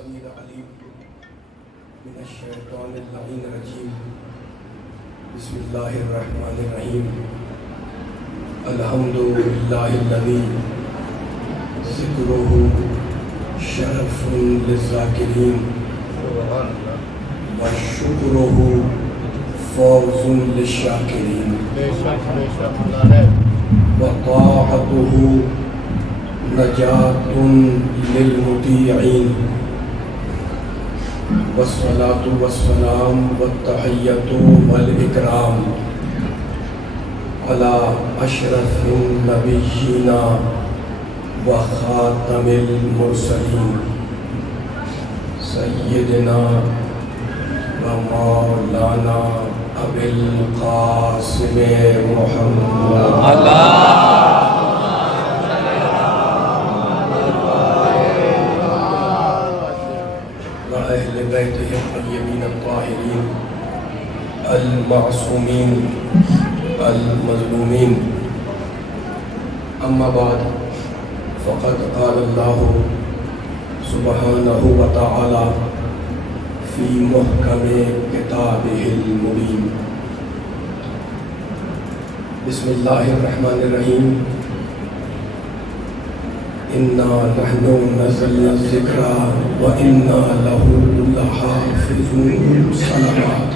السميع العليم من الشيطان اللعين الرجيم. بسم الله الرحمن الرحيم. الحمد لله الذي ذكره شرف للذاكرين وشكره فوز للشاكرين وطاعته نجاة للمطيعين والصلاة والسلام والتحية والإكرام على أشرف النبيين وخاتم المرسلين سيدنا ومولانا أبي القاسم محمد وأهل بيته الطيبين الطاهرين المعصومين المظلومين. أما بعد فقد قال الله سبحانه وتعالى في محكم كتابه المبين. بسم الله الرحمن الرحيم. إنا نحن نزلنا الذكر وإنا له لحافظون. صلوات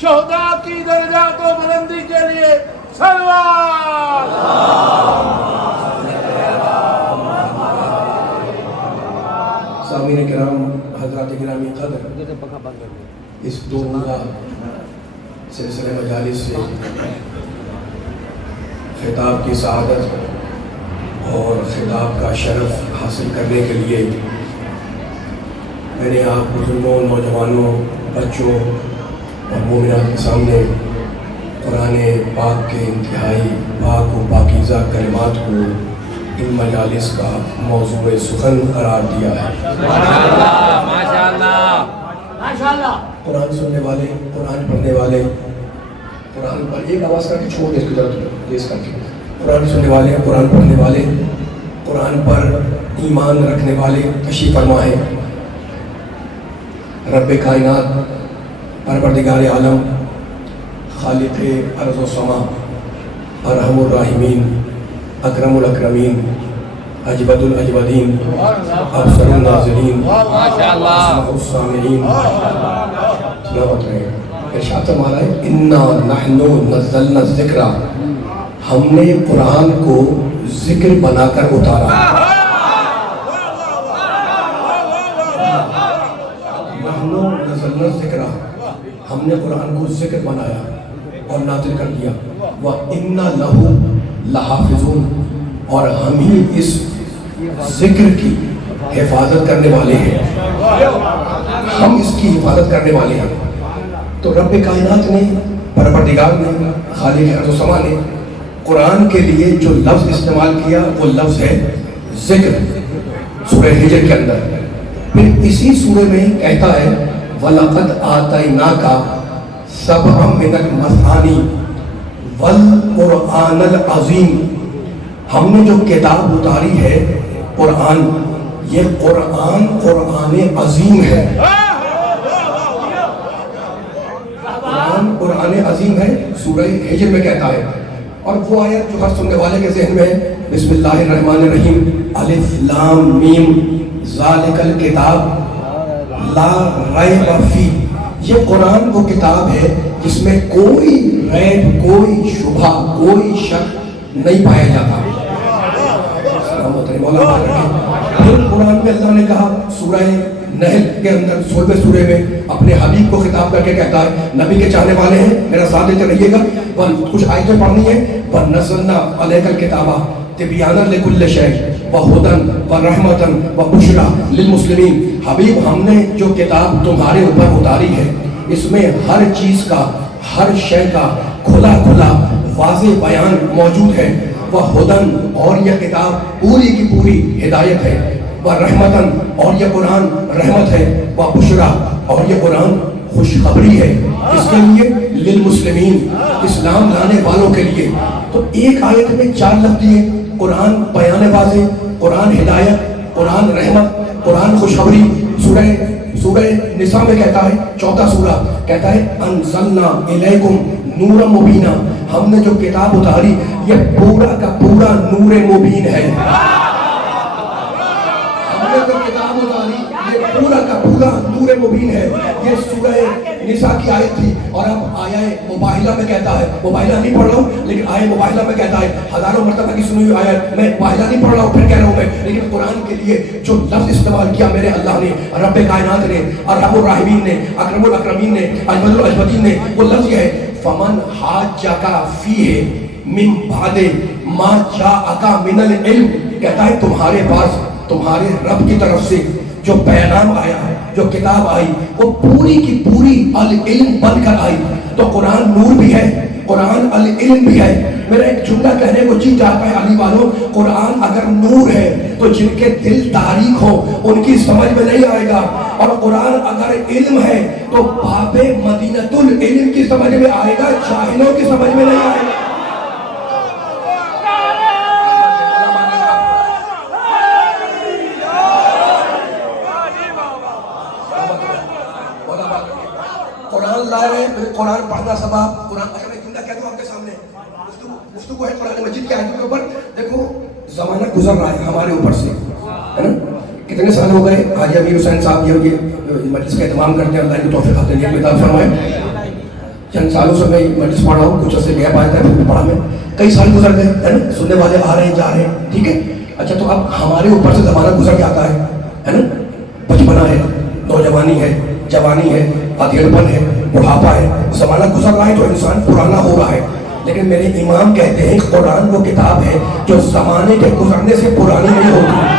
شہداء کی درجات و بلندی کے لیے صلوات. سامعین کرام، حضرات گرامی قدر، اس دو روزہ سلسلہ مجالس سے خطاب کی سعادت اور خطاب کا شرف حاصل کرنے کے لیے میں نے آپ بزرگوں، نوجوانوں، بچوں اور مومنات کے سامنے قرآن پاک کے انتہائی پاک و پاکیزہ کلمات کو ان مجالس کا موضوع سخن قرار دیا ہے. ماشاءاللہ. قرآن سننے والے، قرآن پڑھنے والے، قرآن پر ایک آواز کر کے چھوڑ دے، اس کی طرف تیز کر کے، قرآن سننے والے، قرآن پڑھنے والے، قرآن پر ایمان رکھنے والے تشریف فرما ہے. رب کائنات، پروردگار عالم، خالق ارض و سما، ارحم الراحمین، اکرم الاکرمین، اجود الاجودین، ابصر الناظرین، اسمع السامعین. ارشاد فرما رہا ہے انا نحن نزلنا الذکر، ہم نے قرآن کو ذکر بنا کر اتارا. نحن نزلنا الذکر، ہم نے قرآن کو ذکر بنایا اور نازل کر دیا. وَإِنَّا لَهُ لَحَافِظُونَ، اور ہم ہی اس ذکر کی حفاظت کرنے والے ہیں. ہم اس کی حفاظت کرنے والے ہیں. تو رب کائنات نے، پروردگار نے، خالق ارض و سما نے قرآن کے لیے جو لفظ استعمال کیا وہ لفظ ہے ذکر، سورہ ہجر کے اندر. پھر اسی سورہ میں کہتا ہے وَلَقَدْ آتَيْنَاكَ سَبْعًا مِنَ الْمَثَانِي وَالْقُرْآنَ الْعَظِيمِ، ہم نے جو کتاب اتاری ہے قرآن، یہ قرآن عظیم ہے. قرآن عظیم ہے، سورہ ہجر میں کہتا ہے. اور وہ آیت جو ہر سننے والے کے ذہن میں ہے، بسم اللہ الرحمن الرحیم، الف لام میم ذالک الکتاب لا ریب فی، یہ قرآن وہ کتاب ہے جس میں کوئی ریب، کوئی شبہ، کوئی شک नहीं पाया जाता। फिर कुरान में अल्लाह ने कहा सूरह नहल के अंदर 16वें सूरे में अपने हबीब को खिताब करके कहता है, नबी के चाहने वाले हैं मेरा साथ देते रहिएगा, पर कुछ आयतें पढ़नी है। व नज़लना अलैकल किताबा तिबयाना लिकुल्लि शै व हुदन व रहमतन व बुशरा लिल मुस्लिमीन। हबीब हमने जो किताब तुम्हारे ऊपर उतारी है इसमें हर चीज का, हर शय का खुला खुला वाज़ेह बयान मौजूद है। वह हुदन और यह किताब पूरी की पूरी हिदायत है। वह रहमतन और यह कुरान रहमत है। वह बुशरा और यह कुरान खुशखबरी है। इसके लिए लिल मुस्लिमीन, इस्लाम लाने वालों के लिए। तो एक आयत में 4 लफ्ज़ दिए, कुरान बयान वाज़ेह, कुरान हिदायत, कुरान रहमत, कुरान खुशखबरी। सूरह निसा में कहता है, 4वां सूरा कहता है अनज़लना इलैकुम नूरम मुबीना, हमने जो किताब उतारी ये पूरा का पूरा नूर मुबीन है। हमने जो किताब उतारी ये पूरा का पूरा नूर मुबीन है। ये सूरह निसा की आयत थी। और अब आया मुबाहिला में कहता है, मुबाहिला नहीं पढ़ रहा हूँ लेकिन आया मुबाहिला में कहता है, हजारों मरतबा की सुनी हुई आयत, मैं मुबाहिला नहीं पढ़ रहा हूँ फिर कह रहा हूँ मैं, लेकिन कुरान के लिए जो लफ्ज इस्तेमाल किया मेरे अल्लाह ने, रब्बे कायनात ने, अरहमुर राहिमीन ने, अकरमुल अकरमीन ने, अजमलुल अजमदीन ने, वो लफ्ज है फमन हाज्जाका फीहे मिन बादे मा जाअका मिनल इल्म। कहता है तुम्हारे पास तुम्हारे रब की तरफ से जो पैगाम आया है, जो किताब आई, वो पूरी की पूरी अल इल्म बनकर आई। तो कुरान नूर भी है, कुरान अल इल्म भी है। मेरा एक जुमला कहने को जी जाता है अली वालों, कुरान अगर नूर है तो जिनके दिल तारीख हो उनकी समझ में नहीं आएगा, और कुरान अगर इल्म है तो बाबे मदीनतुल इल्म की समझ में आएगा, जाहिलों की समझ में नहीं आएगा। कुरान ला रहे हैं, कुरान पढ़ना सबाब, कुरान अगर मैं जुमला कह दूं आपके सामने, गुफ्तगू है कुरान मजीद की आयतों के ऊपर। देखो जमाना गुजर रहा है हमारे ऊपर से, है ना, कितने साल हो गए। हाजी अमीर हुसैन साहब ये मजलिस का एहतमाम करते हैं, अल्लाह की तौफीक अता फरमाए, किताब फरमाए। चंद सालों से मैं मजलिस पढ़ रहा हूँ, कुछ ऐसे गैप आया था फिर पढ़ा मैं, कई साल गुजर गए, है ना, सुनने वाले आ रहे हैं जा रहे हैं, ठीक है। अच्छा तो अब हमारे ऊपर से जमाना गुजर जाता है ना, बचपना है, नौजवानी है, जवानी है, अधेड़पन है, बुढ़ापा है, जमाना गुजर रहा है तो इंसान पुराना हो रहा है। लेकिन मेरे इमाम कहते हैं कुरान वो किताब है जो जमाने के गुजरने से पुरानी नहीं होती।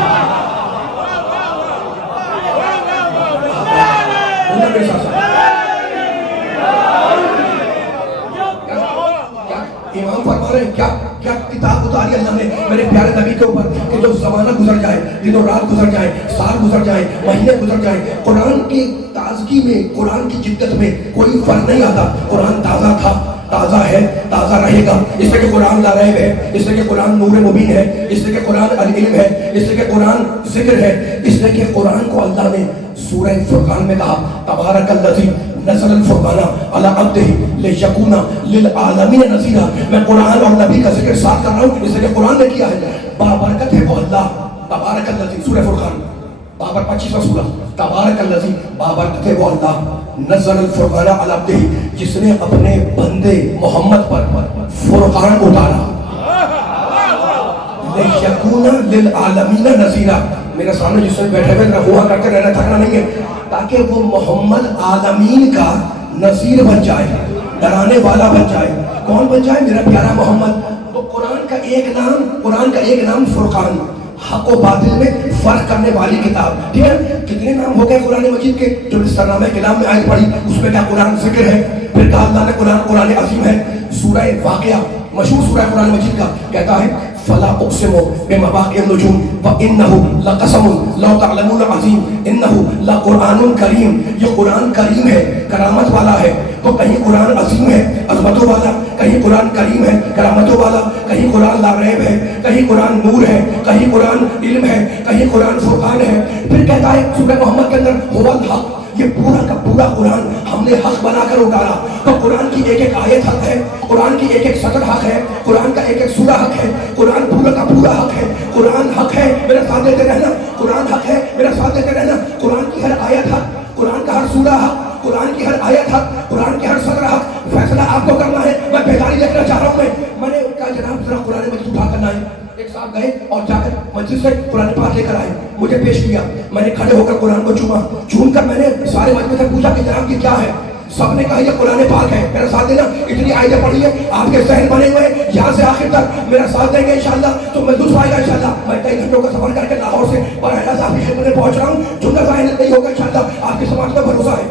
इमाम फरमा रहे हैं क्या क्या किताब उतारी अल्लाह ने मेरे प्यारे नबी के ऊपर कि जो जमाना गुजर जाए, दिनों रात गुजर जाए, साल गुजर जाए, महीने गुजर जाए, कुरान की ताजगी में, कुरान की जिद्दत में कोई फर्क नहीं आता। कुरान ताज़ा था, ताज़ा है, ताज़ा रहेगा। इसलिए कि कुरान ला रहे हैं, इसलिए कि कुरान नूर मुबीन है, इसलिए कि कुरान अल इल्म है, इसलिए कि कुरान जिक्र है, इसलिए कि कुरान को अल्लाह ने सूरह फुरकान में कहा तबारकल्लज़ी नज़्ज़ल अल-फुरक़ान अला अब्दिही लियकूना लिल आलमीन नज़ीरा। मैं कुरान और नबी का जिक्र साथ कर रहा हूँ, इसलिए कि कुरान ने किया है। बाबरकत है वो अल्लाह, तबारकल्लज़ी, सूरह फुरकान 25वां सूरा, तबारकल्लज़ी, बाबरकत है वो अल्लाह, नज़्ज़ल अल-फुरक़ान अला अब्दिही, जिसने अपने बंदे मोहम्मद पर फुरकान उतारा, लियकूना लिल आलमीन नज़ीरा। मेरे सामने जिसमें बैठे हुए हुआ करके रहना, थकना नहीं है, ताकि वो मोहम्मद आलमीन का नज़ीर बन जाए, डराने वाला बन जाए। कौन बन जाए? मेरा प्यारा मोहम्मद। तो कुरान का एक नाम फुरकान, हक और बातिल में फर्क करने वाली किताब, ठीक है। कितने नाम हो गए कुरान मजीद के, जो सरनामे कलाम में आयत पढ़ी उसमें क्या कुरान जिक्र है, फिर कहा अल्लाह ने कुरान अजीम है। सूरह वाक़िया मशहूर सूरह कुरान मजीद का कहता है फला उक़सिमु बिमवाक़िअन नुजूम व इन्नहु लक़समुन लौ तअलमून अज़ीम इन्नहु लक़ुरआनुन करीम। ये कुरान करीम है, करामत वाला है। तो कहीं कुरान अजीम है, अज़मतों वाला, कहीं कुरान करीम है, करामतों वाला, कहीं कुरान लारैब है, कहीं कुरान नूर है, कहीं कुरान इल्म है, कहीं कुरान फुरकान है। फिर कहता है सूरह मोहम्मद के अंदर हुवल हक़, ये पूरा का पूरा कुरान हमने हक बनाकर उतारा। तो कुरान की एक एक आयत हक है, कुरान की एक एक सतर हक है, कुरान का एक एक सूरा हक है, कुरान पूरा का पूरा हक है। कुरान हक है, मेरा साथ देते रहना, कुरान हक है, मेरा साथ देते रहना। कुरान की हर आयत हक, कुरान का हर सूरा हक, कुरान की हर आयत हक, कुरान की हर सतर हक। फैसला आपको करना है, मैं बेदारी देखना चाह रहा हूँ। मैंने कहा जनाब जरा कुरान मजीद मस्जिद से कुरान पाक लेकर आए, मुझे पेश किया, मैंने खड़े होकर कुरान को चूमा, चूम कर मैंने सारे मजमे से पूछा कि जनाब ये क्या है? सबने कहा ये कुरान पाक है। मेरा साथ देना, इतनी आयतें पढ़ी है, आपके सहन बने हुए हैं, यहाँ से आखिर तक मेरा साथ देंगे इंशाल्लाह तो मैं लुत्फ आएगा इंशाल्लाह। मैं कई घंटों का सफर करके लाहौर से बरहला से आपकी खिदमत में पहुंच रहा हूँ, जुमला ज़ाहिर नहीं होगा इंशाल्लाह, आपकी समाज का भरोसा है।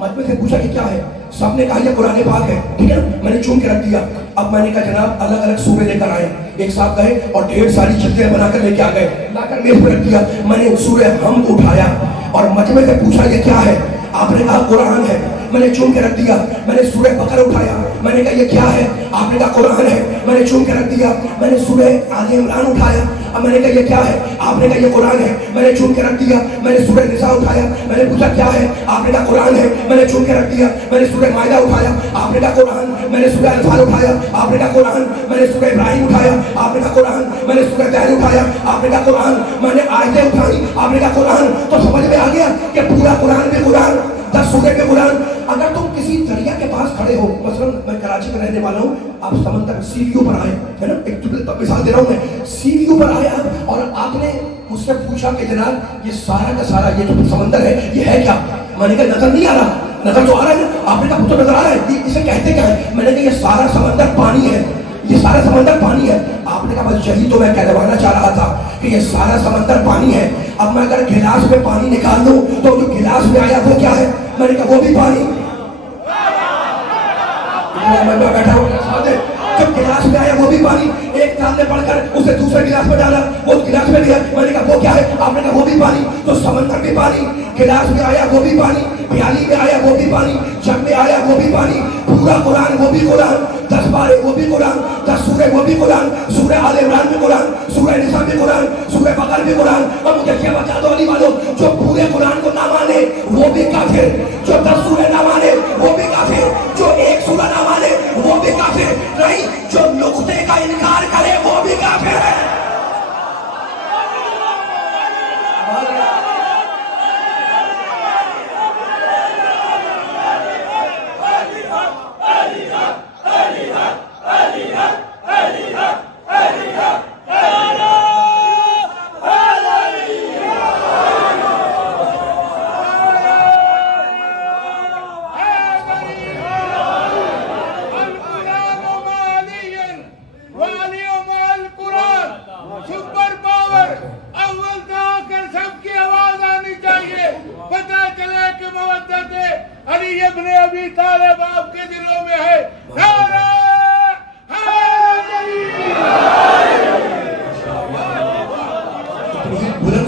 मजमे से पूछा कि क्या है, सबने कहा ये कुरान पाक है, ठीक है ना, मैंने चूम के रख दिया। अब मैंने कहा जनाब अलग अलग सूरे लेकर आए, एक साथ गए और ढेर सारी चित्रें बनाकर लेके आ गए, लाकर मेज पर रख दिया। मैंने सूरे हमद उठाया और मजमे से पूछा ये क्या है, आपने कहा कुरान है, मैंने चूम के रख दिया। मैंने सूरह बकरा उठाया, मैंने कहा ये क्या है, आपने कहा कुरान है, मैंने चूम के रख दिया। मैंने सूरह आले इमरान उठाया, अब मैंने कहा ये क्या है, आपने कहा ये कुरान है, मैंने चूम के रख दिया। मैंने सूरह निसा उठाया, मैंने पूछा क्या है, आपने कहा कुरान है, मैंने चूम के रख दिया। मैंने सूरह माइदा उठाया, आपने कहा कुरान, मैंने सूरह अनफाल उठाया, आपने कहा कुरान, मैंने सूरह इब्राहिम उठाया, आपने कहा कुरान, मैंने सूरह तहर उठाया, आपने कहा कुरान, मैंने आयतें उठाई, आपने कहा कुरान। तो समझ में आ गया कि पूरा कुरान में कुरान, 10 सूरे के कुरान। अगर तुम किसी दरिया के पास खड़े हो, मसलन मैं कराची में रहने वाला हूँ, आप समंदर सीवीओ पर आए, है ना, एक मिसाल दे रहा हूँ मैं, सीवीओ पर आए आप और आपने मुझसे पूछा कि जनाब ये सारा का सारा ये जो समंदर है ये है क्या? मैंने कहा नजर नहीं आ रहा, नजर तो आ रहा है ना, आपने कहा तो नजर आ रहा है, इसे कहते क्या है? मैंने कहा ये सारा समंदर पानी है, ये सारा समंदर पानी है। आपने कहा बस यही तो मैं कहलवाना चाह रहा था कि ये सारा समंदर पानी है। अब मैं अगर गिलास में पानी निकाल लूं तो जो गिलास में आया वो क्या है? मैंने कहा वो भी पानी। मैं बैठा हूँ, जब गिलास में आया वो भी पानी, एक साल ने पढ़कर उसे दूसरे गिलास में डाला, वो गिलास में दिया, मैंने कहा वो क्या है? आपने कहा वो भी पानी। तो समंदर भी पानी, गिलास में आया वो भी पानी, प्याली में आया वो भी पानी, जग में आया वो भी पानी, पूरा कुरान वो भी कुरान, 10 पारे वो भी कुरान, 10 सूरे वो भी कुरान, सूरह आले इमरान में कुरान, सूरह निसा में कुरान, सूरह बकरा में कुरान। और मुझे क्या बता दो अली वालों, जो पूरे कुरान को ना माने वो भी काफिर, जो 10 सूरे ना माने वो भी काफिर, जो एक सूरा ना माने वो भी काफिर, नहीं जो नुक्ते का इनकार करे वो भी काफिर है।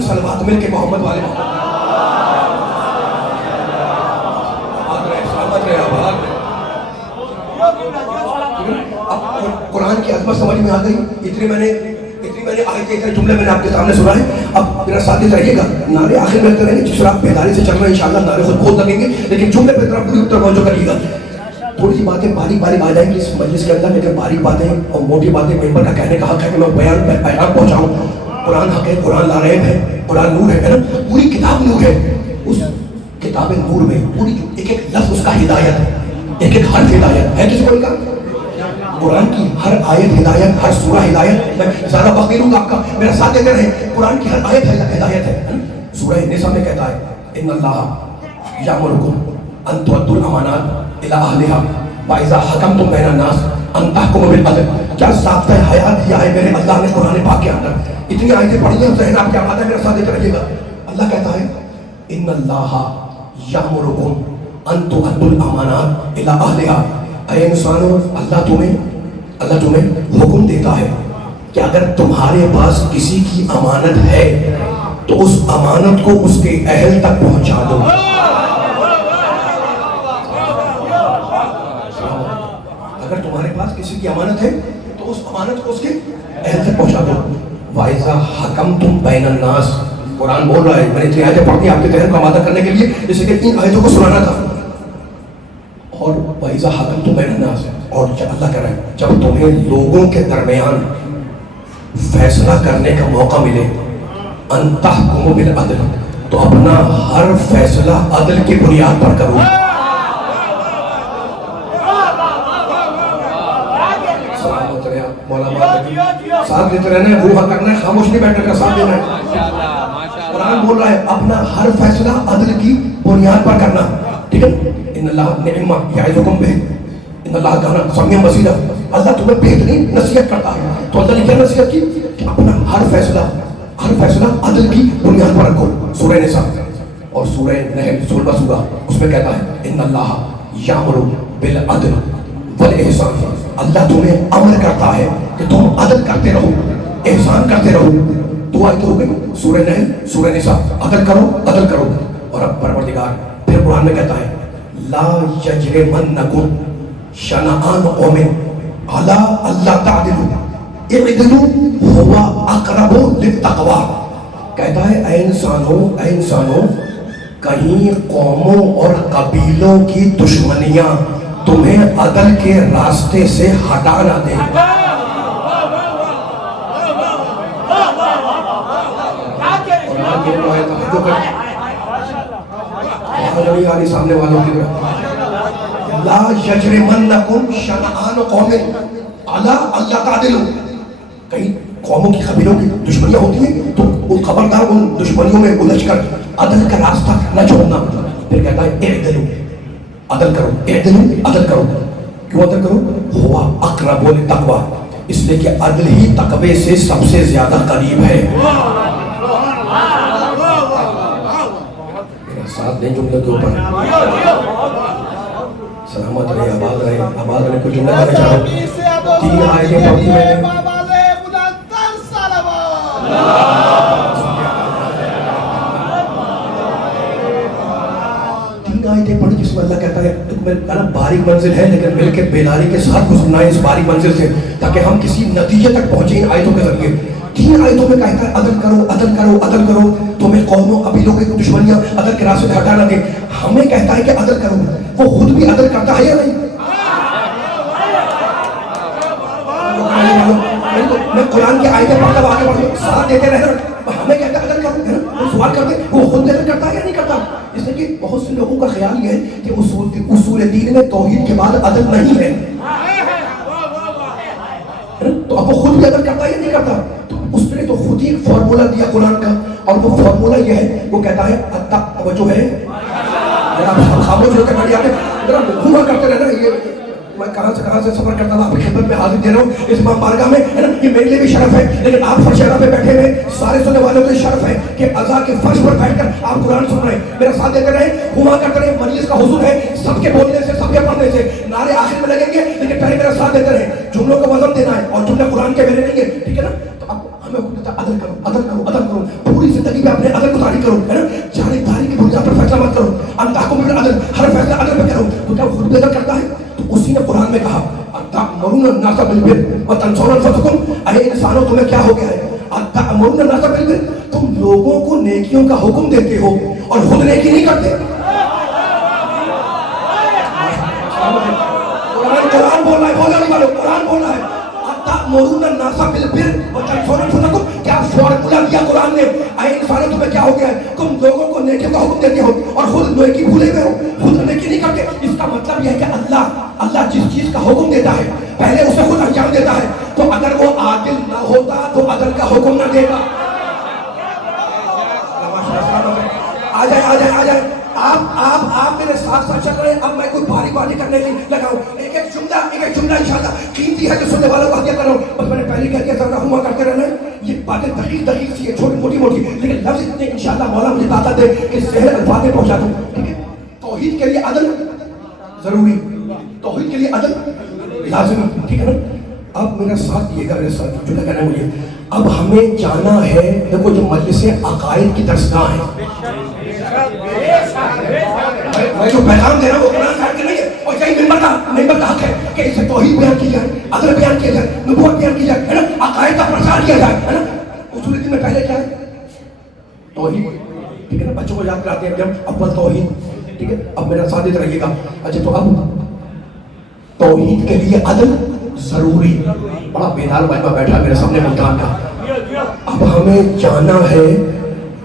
सलवात मिल के मोहम्मद वाले अब कुरान की अज़मत समझ में आ गई। इतनी मैंने आयतें, इतने जुमले मैंने आपके सामने सुनाए। अब मेरा साथ देते रहिएगा, नारे आखिर में करेंगे, जिस तरह बेदारी से चल रहे हैं इंशाल्लाह नारे खुद बहुत लगेंगे, लेकिन जुमले पे तरफ पूरी उत्तर तवज्जो करिएगा। थोड़ी सी बातें बारीक बारीक आ जाएंगी इस मजलिस के अंदर, लेकिन बारीक बातें और मोटी बातें मेंबर का कहने का हक है कि मैं पैगाम पहुंचाऊं। कुरान हक है, कुरान लारैब है, कुरान नूर है ना, पूरी किताब नूर है। उस किताब नूर में पूरी एक एक लफ्ज़ उसका हिदायत है, एक एक हर्फ हिदायत है। किसी कोई का कुरान की हर आयत हिदायत, हर सूरा हिदायत। मैं ज़्यादा वक्त नहीं लूँगा आपका, मेरा साथ देते रहे। कुरान की हर आयत हिदायत है। सूरह निसा में कहता है इन्नल्लाह यामुरुकुम अन तुअद्दुल अमानात इला अहलिहा व इज़ा हकमतुम बैनन नास अन तहकुमू बिल अदल। क्या ज़ाब्ता हयात दिया है मेरे अल्लाह ने कुरान पाक के अंदर। इतनी आयतें पढ़ी हैं, ज़हन आपके आबाद है, मेरा साथ देते रहिएगा। अल्लाह कहता है इन्नल्लाह यामुरुकुम अन तुअद्दुल अमानात इला अहलिहा। ऐ इंसानो, अल्लाह तुम्हें हुक्म देता है कि अगर तुम्हारे पास किसी की अमानत है तो उस अमानत को उसके अहल तक पहुंचा दो। अगर तुम्हारे पास किसी की अमानत है तो उस अमानत को उसके अहल तक पहुंचा दो। वाइजा हकमतुम बैनन नास, कुरान बोल रहा है, मैंने 3 आयतें पढ़ी आपके जहन को आमादा करने के लिए, जैसे कि 3 आयतों को सुनाना था। और वाइजा हकमतुम बैनन नास, और अल्लाह कह रहा है जब तुम्हें लोगों के दरमियान फैसला करने का मौका मिले अन तहकुमू बिल अदल, तो अपना हर फैसला अदल की बुनियाद पर करो। فرمایا مولا ساتھ دیتے رہنا ہے، روحا کرنا ہے، خاموش نہیں بیٹھنے کا، ساتھ دینا ہے. قرآن بول رہا ہے اپنا ہر فیصلہ عدل کی بنیاد پر کرنا. ٹھیک ہے، ان اللہ نعم یعظکم بہ ان اللہ کان سمیعا بصیرا. اللہ تمہیں بہترین نصیحت کرتا ہے. تو اللہ نے کیا نصیحت کی کہ اپنا ہر فیصلہ عدل کی بنیاد پر رکھو. سورہ نساء اور سورہ نحل 16 سورہ اس میں کہتا ہے ان اللہ یامر بالعدل والاحسان. اللہ تمہیں امر کرتا ہے کہ تم عدل کرتے رہو، احسان کرتے رہو. دو آیتیں ہو گئی، سورہ نحل سورہ نساء، عدل کرو. اور اب پروردگار پھر قرآن میں کہتا ہے لا یجرمنکم شنآن قوم علی الا تعدلوا اعدلوا هو اقرب للتقوی. کہتا ہے اے انسانوں کہیں قوموں اور قبیلوں کی دشمنیاں تمہیں عدل کے راستے سے ہٹا نہ دیں. سامنے والوں کی طرف لا یجرمنکم شنآن قوم علی الا تعدلوا. کہیں قوموں کی قبیلوں کی دشمنیاں ہوتی ہیں تو خبردار ان دشمنیوں میں الجھ کر عدل کا راستہ نہ چھوڑنا. پھر کہتا ہے اعدلوا، عدل کرو. کیوں عدل کرو؟ ہوا اقرب للتقوی، اس لیے کہ عدل ہی تقوی سے سب سے زیادہ قریب ہے. ساتھ دیں جملے کے اوپر سلامت رہے، آباد رہے. کچھ جملے کرنا چاہو. 3 آیتیں پڑھی میں نے. آیتیں پڑھی جس میں اللہ کہتا ہے باریک منزل ہے لیکن مل کے بیداری کے ساتھ گزرنا ہے اس باریک منزل سے تاکہ ہم کسی نتیجے تک پہنچے ان آیتوں کے ذریعے. 3 آیتوں میں کہتا ہے عدل کرو. تمہیں قوموں قبیلوں کی دشمنیاں عدل کے راستے سے ہٹا نہ دیں. ہمیں کہتا ہے کہ عدل کرو. وہ خود بھی عدل کرتا ہے یا نہیں؟ میں قرآن کی آیتیں پڑھتا ہوں، آگے بڑھتا ساتھ دیتے رہنا. ہمیں کہتا ہے عدل کرو. سوال کرتے وہ خود عدل کرتا ہے یا نہیں کرتا؟ اس لیے کہ بہت سے لوگوں کا خیال یہ ہے کہ اصول دین میں توحید کے بعد عدل نہیں ہے. تو اب وہ خود بھی عدل کرتا ہے یا نہیں کرتا؟ تو اس نے تو خود ہی ایک فارمولہ دیا قرآن کا، اور وہ فارمولہ یہ ہے، وہ کہتا ہے توجہ ہے خاموش ہو کے کھڑی آتے ذرا ہوا کرتے رہنا. یہ میں کہاں سے سفر کرتا تھا، آپ کی خدمت میں حاضر دے رہا ہوں اس بارگاہ میں. یہ میرے لیے بھی شرف ہے، لیکن آپ فرش جگہ پہ بیٹھے ہوئے سارے سننے والوں کو شرف ہے کہ عزا کے فرش پر بیٹھ کر آپ قرآن سن رہے ہیں. میرا ساتھ دیتے رہے، ہوا کرتے رہے. مجلس کا حضور ہے، سب کے بولنے سے، سب کے پڑھنے سے. نعرے آخر میں لگیں گے لیکن پہلے میرا ساتھ دیتے رہے. جملوں کو وزن دینا ہے اور جملے قرآن کے میرے نہیں ہے. ٹھیک ہے نا؟ تو اب ہمیں عدل کرو. پوری زندگی میں اپنے عدل گزاری کرو، ہے نا؟ جانبداری کی بنیاد پر فیصلہ مت کرو. انتحکم بالعدل، ہر فیصلہ عدل پہ کرو. تو کیا خود بھی عدل کرتا ہے؟ تو اسی نے قرآن میں کہا اتأمرون الناس بالبر وتنسون انفسکم. اے انسانوں تمہیں کیا ہو گیا ہے؟ اتأمرون الناس بالبر، تم لوگوں کو نیکیوں کا حکم دیتے ہو اور خود نیکی نہیں کرتے. قرآن بول رہا ہے، بولنے والوں قرآن بول رہا ہے. اتأمرون الناس بالبر وتنسون انفسکم. کیا فارمولہ دیا قرآن نے؟ اے انسانوں تمہیں کیا ہو گیا ہے؟ تم لوگوں کو نیکیوں کا حکم دیتے ہو اور خود نیکی بھولے ہوئے ہو، خود نیکی نہیں کرتے. اس کا مطلب یہ ہے کہ اللہ جس چیز کا حکم دیتا ہے پہلے اسے خود انجام دیتا ہے. تو اگر وہ عادل نہ ہوتا تو عدل کا حکم نہ دے گا. آ جائے آپ میرے ساتھ چل رہے ہیں. اب میں کوئی باری باری کرنے نہیں لگا ہوں. ایک ایک جملہ انشاءاللہ قیمتی ہے جو سننے والوں کو ہدیہ کر رہا ہوں. بس میں نے پہلے کہہ دیا ذرا ہوا کرتے رہنا. یہ باتیں دقیق سی ہے، چھوٹی موٹی لیکن لفظ اتنے انشاءاللہ مولا مجھے طاقت دے کہ ذہن الفاظ میں پہنچا دوں. ٹھیک ہے؟ توحید کے لیے عدل ضروری، توحید کے لیے عدل لازمی. ٹھیک ہے نا؟ اب میرا ساتھ دیے گا، میرے ساتھ جو کہنا ہے مجھے. اب ہمیں جانا ہے، دیکھو جو مجلس عقائد کی درسگاہ ہے، میں جو پیغام دے رہا ہوں وہ قرآن صاحب کے نہیں ہے. اور یہی ممبر کا حق ہے کہ اس سے توحید بیان کی جائے، عدل بیان کیا جائے، نبوت بیان کی جائے، ہے نا؟ عقائد کا پرچار کیا جائے، ہے نا؟ اصول دین میں پہلے کیا ہے؟ توحید. ٹھیک ہے نا؟ بچوں کو یاد کراتے ہیں جب اول توحید. ٹھیک ہے؟ اب میرا ساتھ دیتے رہیے گا. اچھا تو اب توحید کے لیے عدل ضروری. بڑا بیدار مجمع بیٹھا میرے سامنے ملتان کا. اب ہمیں جانا ہے،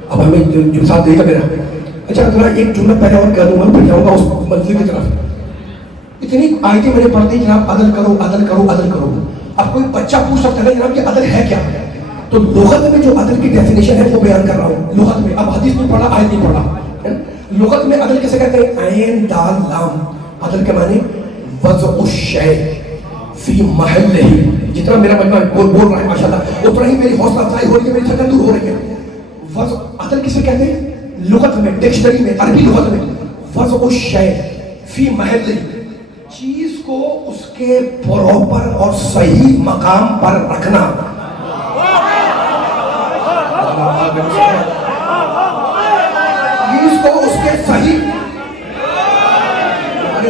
اب ہمیں جو ساتھ دے گا میرا. اچھا ذرا ایک جملہ پہلے اور کہہ دوں گا پھر جاؤں گا اس منزل کی طرف. اتنی آیتیں میں نے پڑھ دی جناب عدل کرو. اب کوئی بچہ پوچھ سکتا ہے جناب کہ عدل ہے کیا؟ تو لغت میں جو عدل کی ڈیفینیشن ہے وہ بیان کر رہا ہوں لغت میں. اب حدیث نہیں پڑھا، آیت نہیں پڑھا. لغت میں عدل کیسے کہتے ہیں؟ عین دال لام. عدل کے معنی وضع الشیء فی محلہ. جتنا میرا مجمع بول رہا ہے ماشاءاللہ اتنا ہی میری حوصلہ افزائی ہو رہی ہے، میری تھکن دور ہو رہی ہے. عدل کسے کہتے ہیں لغت میں، ڈکشنری میں، عربی لغت میں؟ وضع الشیء فی محلہ، چیز کو اس کے پراپر اور صحیح مقام پر رکھنا. چیز کو اس کے صحیح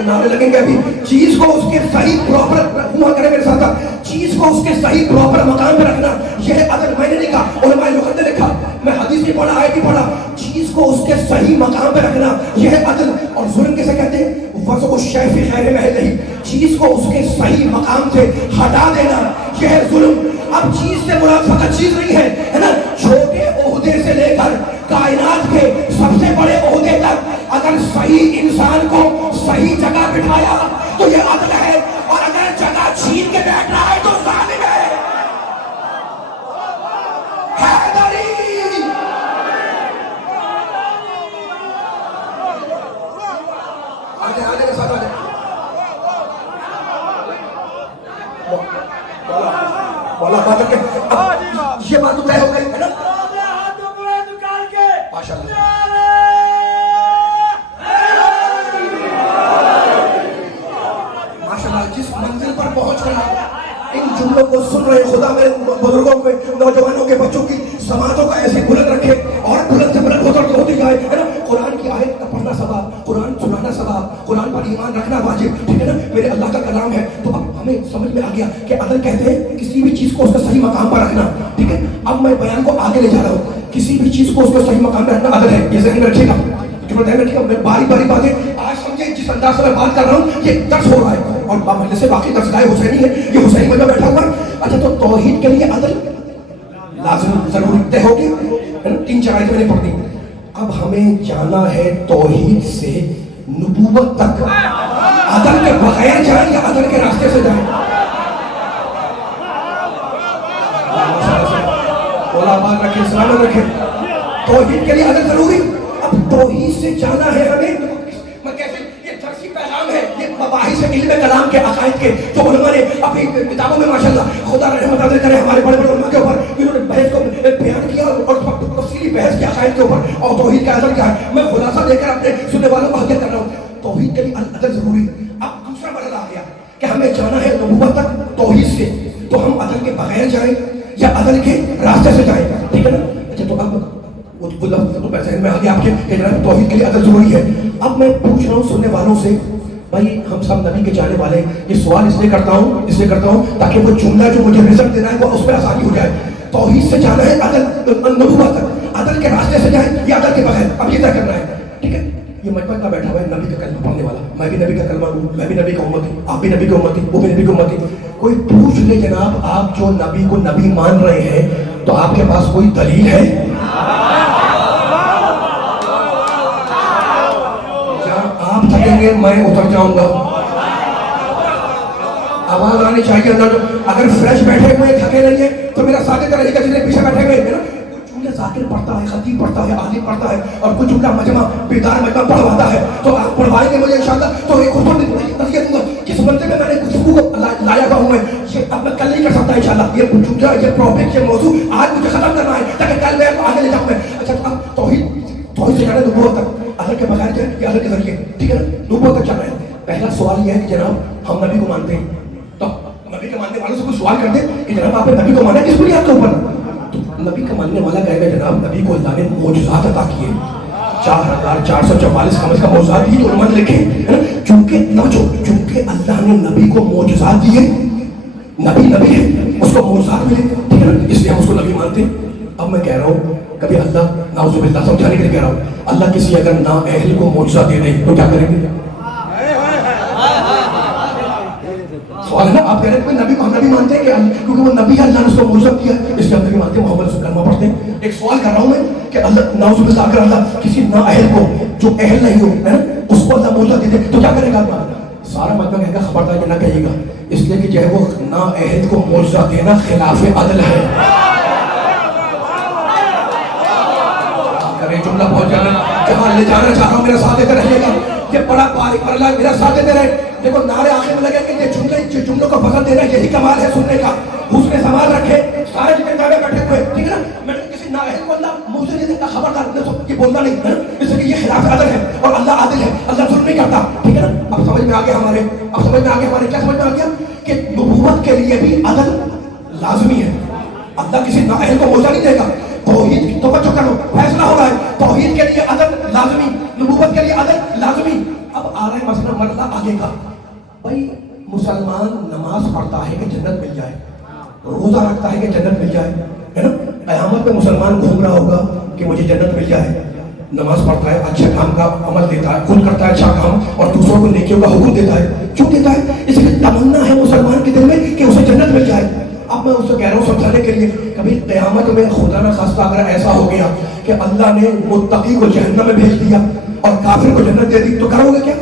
نعرے لگیں گے ابھی. چیز کو اس کے صحیح پراپر ہوا کرے میرے ساتھ، چیز کو اس کے صحیح پراپر مقام پہ رکھنا، یہ عدل. میں نے نہیں کہا، علماء لغت نے لکھا، میں حدیث نہیں پڑھا، آیت نہیں پڑھا. چیز کو اس کے صحیح مقام پہ رکھنا یہ عدل. اور ظلم کیسے کہتے ہیں؟ وضع الشیء فی غیر محلہ، چیز کو اس کے صحیح مقام سے ہٹا دینا یہ ہے ظلم. اب چیز سے مراد فقط چیز نہیں ہے نا، چھوٹے عہدے سے لے کر کائنات کے سب سے بڑے عہدے تک اگر صحیح انسان کو صحیح جگہ بٹھایا تو یہ عدل ہے، اور اگر جگہ چھین کے بیٹھ رہا ہے تو ظالم ہے. آگے کے ساتھ آگے بولا بات کر کے یہ بات تو طے ہو گئی ہے نا. ماشاء اللہ ماشاء اللہ جس منزل پر پہنچ رہا ان جملوں کو سن رہے خدا میرے بزرگوں کے، نوجوانوں کے، بچوں کی سماعتوں کا ایسے بلند رکھے اور بلند سے بلند ہوتی جائے ہے نا. قرآن کی آیت کا پڑھنا ثواب، قرآن سنانا ثواب، قرآن پر ایمان رکھنا واجب، ٹھیک ہے نا، میرے اللہ کا کلام ہے. تو اب ہمیں سمجھ میں آ گیا کہ عدل کہتے ہیں کسی بھی چیز کو اس کا صحیح مقام پر رکھنا. ٹھیک ہے، اب میں بیان کو آگے لے جا رہا ہوں. کسی بھی چیز کو اس کا صحیح مقام پر رکھنا عدل ہے، یہ ذہن میں رکھیے گا. میں باری باری باتیں آج سمجھے جس انداز سے میں بات کر رہا ہوں یہ درس ہو رہا ہے اور مجلس سے باقی درس گاہ حسینی ہے، یہ حسینی میں بیٹھا ہوا. اچھا تو توحید کے لیے عدل لازم ضروری طے ہوگی، 3-4 آیتیں میں نے پڑھ دی. اب ہمیں جانا ہے توحید سے نبوت تک. عدل کے بغیر جائیں یا عدل کے راستے سے جائیں؟ بولا بات رکھے، سلامت رکھے. توحید کے لیے عدل ضروری. اب توحید سے جانا ہے ہمیں. میں کیسے یہ درسی پیغام ہے، یہ مباحث علم کلام کے عقائد کے جو علماء نے اپنی کتابوں میں ماشاءاللہ خدا رحمت عطا کرے ہمارے بڑے بڑے علماء کے اوپر انہوں نے بحث کو بیان کیا اور تفصیلی بحث کے عقائد کے اوپر اور توحید کا عدل کیا ہے. میں خلاصہ دے کر اپنے سننے والوں کو آگے کر رہا ہوں. توحید کے لیے عدل ضروری. اب دوسرا مرحلہ آ گیا کہ ہمیں جانا ہے نبوت تک توحید سے، تو ہم عدل کے بغیر جائیں یا عدل کے راستے سے جائیں. ٹھیک ہے نا. اچھا تو اب وہ لفظ تو ذہن میں آ گیا آپ کے کہ جناب توحید کے لیے عدل ضروری ہے. اب میں پوچھ رہا ہوں سننے والوں سے، بھائی ہم سب نبی کے جانے والے ہیں. یہ سوال اس لیے کرتا ہوں تاکہ وہ جملہ جو مجھے رزق دینا ہے وہ اس پہ آسانی ہو جائے. توحید سے جانا ہے عدل نبوت تک، عدل کے راستے سے جائیں یا عدل کے بغیر، اب یہ طے کرنا ہے. ٹھیک ہے، یہ مجمع کا بیٹھا ہوا ہے نبی کا کلمہ پڑھنے والا، میں بھی نبی کا کلمہ ہوں، میں بھی نبی کا امت ہوں، آپ بھی نبی کی امت ہوں، وہ بھی نبی کی امت ہوں. کوئی پوچھ لے جناب آپ جو نبی کو نبی مان رہے ہیں تو آپ کے پاس کوئی دلیل ہے؟ آپ تھکیں گے میں اتر جاؤں گا. آواز آنی چاہیے اندر. اگر فریش بیٹھے ہوئے تھکے نہیں ہیں تو میرا ساتھ رہے گا جتنے پیچھے بیٹھے ہوئے ہیں نا. کچھ جملے ذاکر پڑھتا ہے، خطیب پڑھتا ہے، عالم پڑھتا ہے اور کچھ جملہ مجمع بیدار مجمع پڑھواتا ہے. تو آپ پڑھوائیں گے مجھے انشاءاللہ تو ایک خود نتیجہ دوں گا. کس منطقے میں میں نے گفتگو کو لایا ہوا ہوں میں یہ اب میں کل نہیں کر سکتا انشاءاللہ. یہ جملہ، یہ ٹاپک، یہ موضوع آج مجھے ختم کرنا ہے تاکہ کل میں آگے لے جاؤں میں. اچھا تو اب توحید سے جانا ہے نبوت تک، عدل کے بغیر جائیں یا عدل کے ذریعے. ٹھیک ہے نا، نبوت تک جانا ہے. پہلا سوال یہ ہے کہ جناب ہم نبی کو مانتے ہیں، تو نبی کے ماننے والوں سے کوئی سوال کرتے کہ جناب آپ نے نبی کو مانا کس بنیاد کے اوپر؟ تو نبی کا ماننے والا کہے گا جناب نبی کو اللہ نے معجزات عطا کیے، 4444 کم از کم معجزات دیے جو علماء نے لکھے ہیں نا. چونکہ اللہ نے نبی کو معجزات دیے، نبی ہے اس کو معجزات ملے، ٹھیک ہے نا، اس لیے ہم اس کو نبی مانتے ہیں. اب میں کہہ رہا ہوں کبھی اللہ نعوذ باللہ سمجھانے کے لیے کہہ رہا ہوں، اللہ کسی اگر نا اہل کو معجزہ دے دے تو کیا کریں گے؟ سوال ہے نا. آپ کہہ رہے ہیں کہ نبی کو ہم نبی مانتے ہیں کہ کیونکہ وہ نبی ہے اللہ نے اس کو معجزہ کیا اس لیے ہم نبی مانتے ہیں، محمد رسول کلمہ پڑھتے ہیں. ایک سوال کر رہا ہوں میں کہ اللہ نعوذ باللہ اگر اللہ کسی نا اہل کو جو اہل نہیں ہو ہے نا اس کو اللہ معجزہ دے دے تو کیا کرے گا؟ سارا مطلب کہے گا خبردار یہ نہ کہیے گا، اس لیے کہ جو ہے وہ نااہل کو معجزہ دینا خلاف عدل ہے. کرے جملہ پہنچ جانا جہاں لے جانا چاہ رہا ہوں، میرا ساتھ دیتے رہیے گا. یہ بڑا باریک مرلہ ہے، میرا ساتھ دیتے رہے. دیکھو نعرے آخر میں لگے کہ یہ جملوں کو فضل دینا یہی کمال ہے سننے کا. حسن سماج رکھے سارے جتنے جاوے بیٹھے ہوئے، ٹھیک ہے نا. میں کسی نااہل کو اللہ منہ سے نہیں دیتا، خبردار یہ بولنا نہیں ہے، اس لیے کہ یہ خلاف عدل ہے اور اللہ عادل ہے، اللہ ظلم نہیں کرتا. ٹھیک ہے نا. اب سمجھ میں آ گیا ہمارے، اب سمجھ میں آ گیا ہمارے کیا سمجھ میں آ گیا کہ نبوت کے لیے بھی عدل لازمی ہے. اللہ کسی نااہل کو موجہ نہیں دے گا. توحید توجہ کرو، فیصلہ ہو رہا ہے توحید کے لیے عدل لازمی، نبوت کے لیے عدل لازمی. اب آ رہا ہے مسئلہ مرلہ آگے کا. بھائی مسلمان نماز پڑھتا ہے کہ جنت مل جائے، روزہ رکھتا ہے کہ جنت مل جائے، ہے نا. قیامت میں مسلمان گھوم رہا ہوگا کہ مجھے جنت مل جائے. نماز پڑھتا ہے، اچھے کام کا عمل دیتا ہے، خود کرتا ہے اچھا کام اور دوسروں کو نیکیوں کا حکم دیتا ہے. کیوں دیتا ہے؟ اس لیے تمنا ہے مسلمان کے دل میں کہ اسے جنت مل جائے. اب میں اس سے کہہ رہا ہوں سمجھانے کے لیے، کبھی قیامت میں خدا نہ خواستہ اگر ایسا ہو گیا کہ اللہ نے متقی کو جہنم میں بھیج دیا اور کافر کو جنت دے دی تو کرو گے کیا؟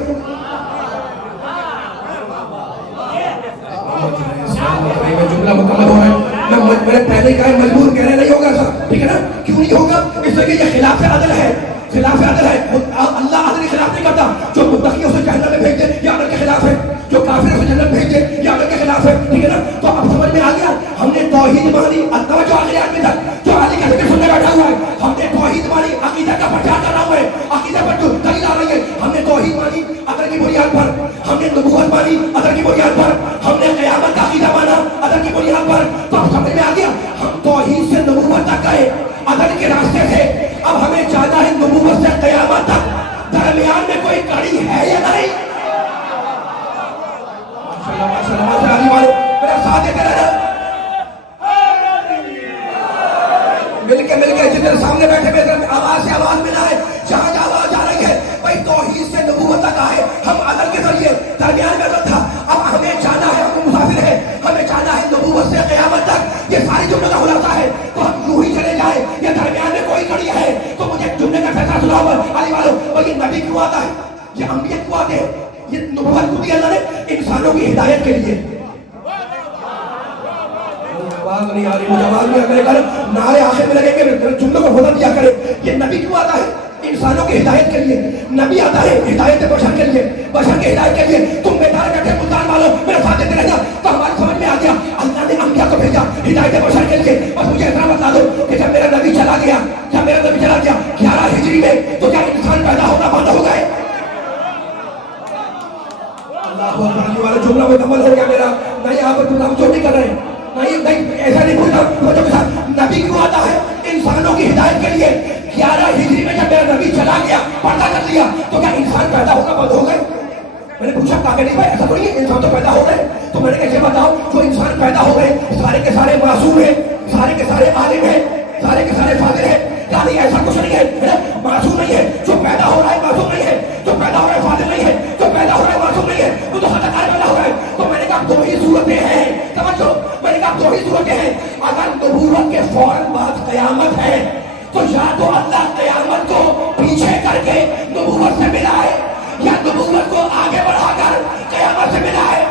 جملہ مکمل ہو رہا ہے، میں نے پہلے کہا ہے مجبور کہنے نہیں ہوگا ایسا. ٹھیک ہے نا. کیوں نہیں ہوگا؟ اس لیے کہ یہ خلاف عدل ہے، خلاف عدل ہے. اللہ عدل خلاف نہیں کرتا. جو متقی اسے جہنم میں بھیج دے یہ عدل کے خلاف ہے، جو کافر اسے جنت بھیج دے یہ عدل کے خلاف ہے. ٹھیک ہے نا. تو اب سمجھ میں آ گیا. ہم نے توحید مانی، توجہ آخری آدمی تک جو علی کا ذکر سننے بیٹھا ہوا ہے، ہم نے توحید مانی، عقیدہ کا پرچار کر رہا ہوا ہے، عقیدہ پر جو دلیل آ رہی ہے. ہم نے توحید مانی عدل کی بنیاد پر، ہم نے نبوت مانی عدل کی بنیاد پر، ہم نے قیامت کا عقیدہ مانا عدل کی بنیاد پر. تو اب سمجھ میں آ گیا ہم توحید سے نبوت تک گئے عدل کے راستے سے. اب ہمیں جانا ہے نبوت سے قیامت تک، درمیان میں کوئی کڑی ہے یا نہیں؟ میرا ساتھ دیتے رہنا. مل کے جتنے سامنے بیٹھے ہوئے آواز سے آواز ملا ہے، جہاں جہاں آواز آ رہی ہے بھائی توحید سے نبوت تک آئے ہم عدل کے ذریعے، درمیان میں عدل تھا. اب ہمیں جانا ہے، ہم مسافر ہیں، ہمیں جانا ہے نبوت سے قیامت تک. یہ ساری جملوں کا خلاصہ ہے. تو ہم یوں ہی چلے جائیں یا درمیان میں کوئی کڑی ہے؟ تو مجھے جملے کا فیصلہ سناؤ علی والوں. اور یہ نبی کیوں آتا ہے؟ یہ انبیاء کیوں آتے ہیں؟ یہ نبوت کو دیا اللہ نے انسانوں کی ہدایت کے لیے. آواز نہیں آ رہی، مجھے آواز نہیں آ رہی. نعرے آخر میں لگیں گے، جملوں کو فضل دیا کرے. یہ نبی کیوں آتا ہے؟ انسانوں کی ہدایت کے لیے. نبی آتا ہے ہدایت بشر کے لیے، بشر کی ہدایت کے لیے. تم بیدار بیٹھے ملتان والوں میرے ساتھ دیتے رہنا. تو ہماری سمجھ میں آ گیا اللہ نے انبیاء کو بھیجا ہدایت بشر کے لیے. بس مجھے اتنا بتا دو کہ جب میرا نبی چلا گیا، جب میرا نبی چلا گیا 11 ہجری میں، تو کیا انسان پیدا ہونا بند ہو گئے؟ اللہ اکبر والا جملہ مکمل ہو گیا میرا. نہیں آپ ہم جو نہیں کر رہے ہیں، نہیں ایسا نہیں پوچھا. نبی کیوں آتا ہے؟ انسانوں کی ہدایت کے لیے. 11 ہجری میں جب میرا نبی چلا گیا، پردہ کر لیا، تو کیا انسان پیدا ہونا بند ہو گئے؟ میں نے پوچھا کہا کہ نہیں بھائی ایسا تھوڑی ہے، انسان تو پیدا ہو گئے. تو میں نے کہا یہ بتاؤ جو انسان پیدا ہو گئے سارے کے سارے معصوم ہیں، سارے کے سارے عالم ہیں، سارے کے سارے فاضل ہیں؟ کیا نہیں ایسا کچھ نہیں ہے، معصوم نہیں ہے. جو پیدا ہو رہا ہے معصوم نہیں ہے، جو پیدا ہو رہا ہے فاضل نہیں ہے، جو پیدا ہو رہا ہے معصوم نہیں ہے، وہ تو خطا کار پیدا ہو رہا ہے. تو میں نے کہا دو ہی صورتیں ہیں، سمجھو. میں نے کہا دو ہی صورتیں ہیں. اگر نبوت کے فوراً بعد قیامت ہے تو یا تو اللہ قیامت کو پیچھے کر کے نبوت سے ملا ہے، یا نبوت کو آگے بڑھا کر قیامت سے ملا ہے.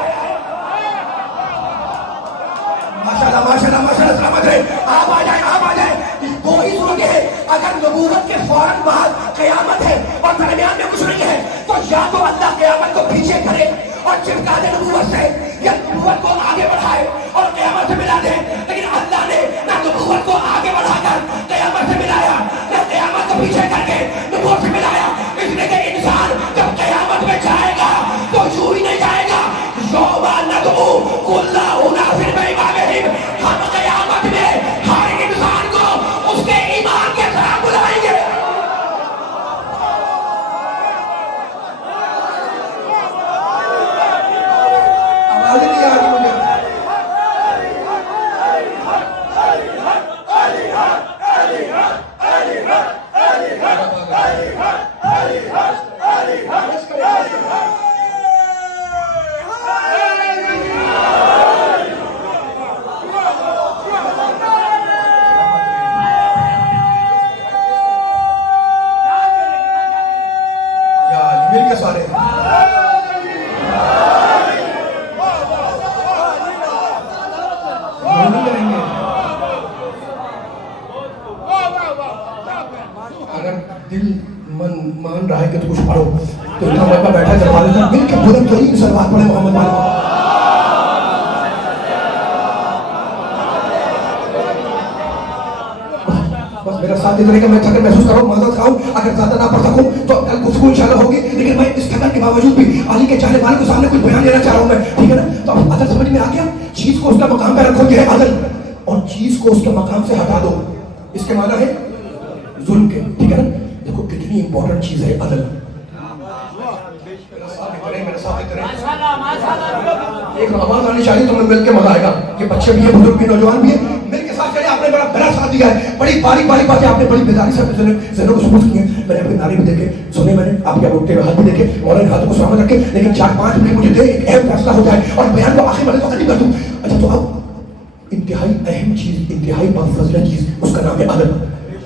ماشاءاللہ ماشاءاللہ ماشاءاللہ سلامت رہے. آپ آ جائیں، آپ آ جائیں. دو ہی صورتیں ہیں. اگر نبوت کے فوراً بعد قیامت ہے اور درمیان میں کچھ نہیں ہے تو یا تو اللہ قیامت کو پیچھے کرے اور چپکا دے نبوت سے، یا نبوت کو آگے بڑھائے اور قیامت سے ملا دے. لیکن اللہ نے نہ نبوت کو آگے بڑھا کر قیامت سے ملایا، نہ قیامت کو پیچھے کر کے نبوت سے ملایا. اس لیے کہ انسان جب قیامت میں جائے گا تو یوں ہی نہیں جائے گا. یوم ندعو کل اناس بإمامہم. ہم قیامت میں ہر انسان کو اس کے ایمان کے ساتھ بلائیں گے. रहा है कि तू कुछ पढ़ो, तो इतना मौका बैठा दरबार में, मिल के बुलंद तरीन सलवात पढ़े मोहम्मद वाले। बस मेरा साथ दे देने का, मैं थकन महसूस कर रहा हूँ, माजरत खाऊं अगर ज्यादा ना पढ़ सकूं तो कल गुफ्तगू इंशाल्लाह होगी, लेकिन मैं इस थकन के बावजूद भी अली के चाहने वाले के सामने कुछ बयान देना चाह रहा हूं मैं, ठीक है ना। तो अब अदल समझ में आ गया, चीज को उसका मकाम पे रखो, ये है अदल, और चीज को उसके मकाम से हटा दो, इसके माना है जुल्म के, ठीक है ना। देखो कितनी इंपॉर्टेंट चीज है अदल। एक आवाज आनी चाहिए तो मिल के मजा आएगा कि बच्चे भी है, बुजुर्ग भी, नौजवान भी है, मिल के साथ चले। आपने बड़ा साथ दिया है, बड़ी बारीक बातें आपने बड़ी बेदारी से ज़हनों को सुबह की है। मैंने अपने नारे भी देखे, सुने मैंने, आपके उठते हुए हाथ भी देखे, और हाथों को सलामत रखे, लेकिन 4-5 मिनट मुझे दे, एक अहम फैसला हो जाए और बयान को आखिर वाले तो खत्म कर दूं। अच्छा, तो अब इंतहाई अहम चीज, इंतहाई बफज़ला चीज, उसका नाम है अदल।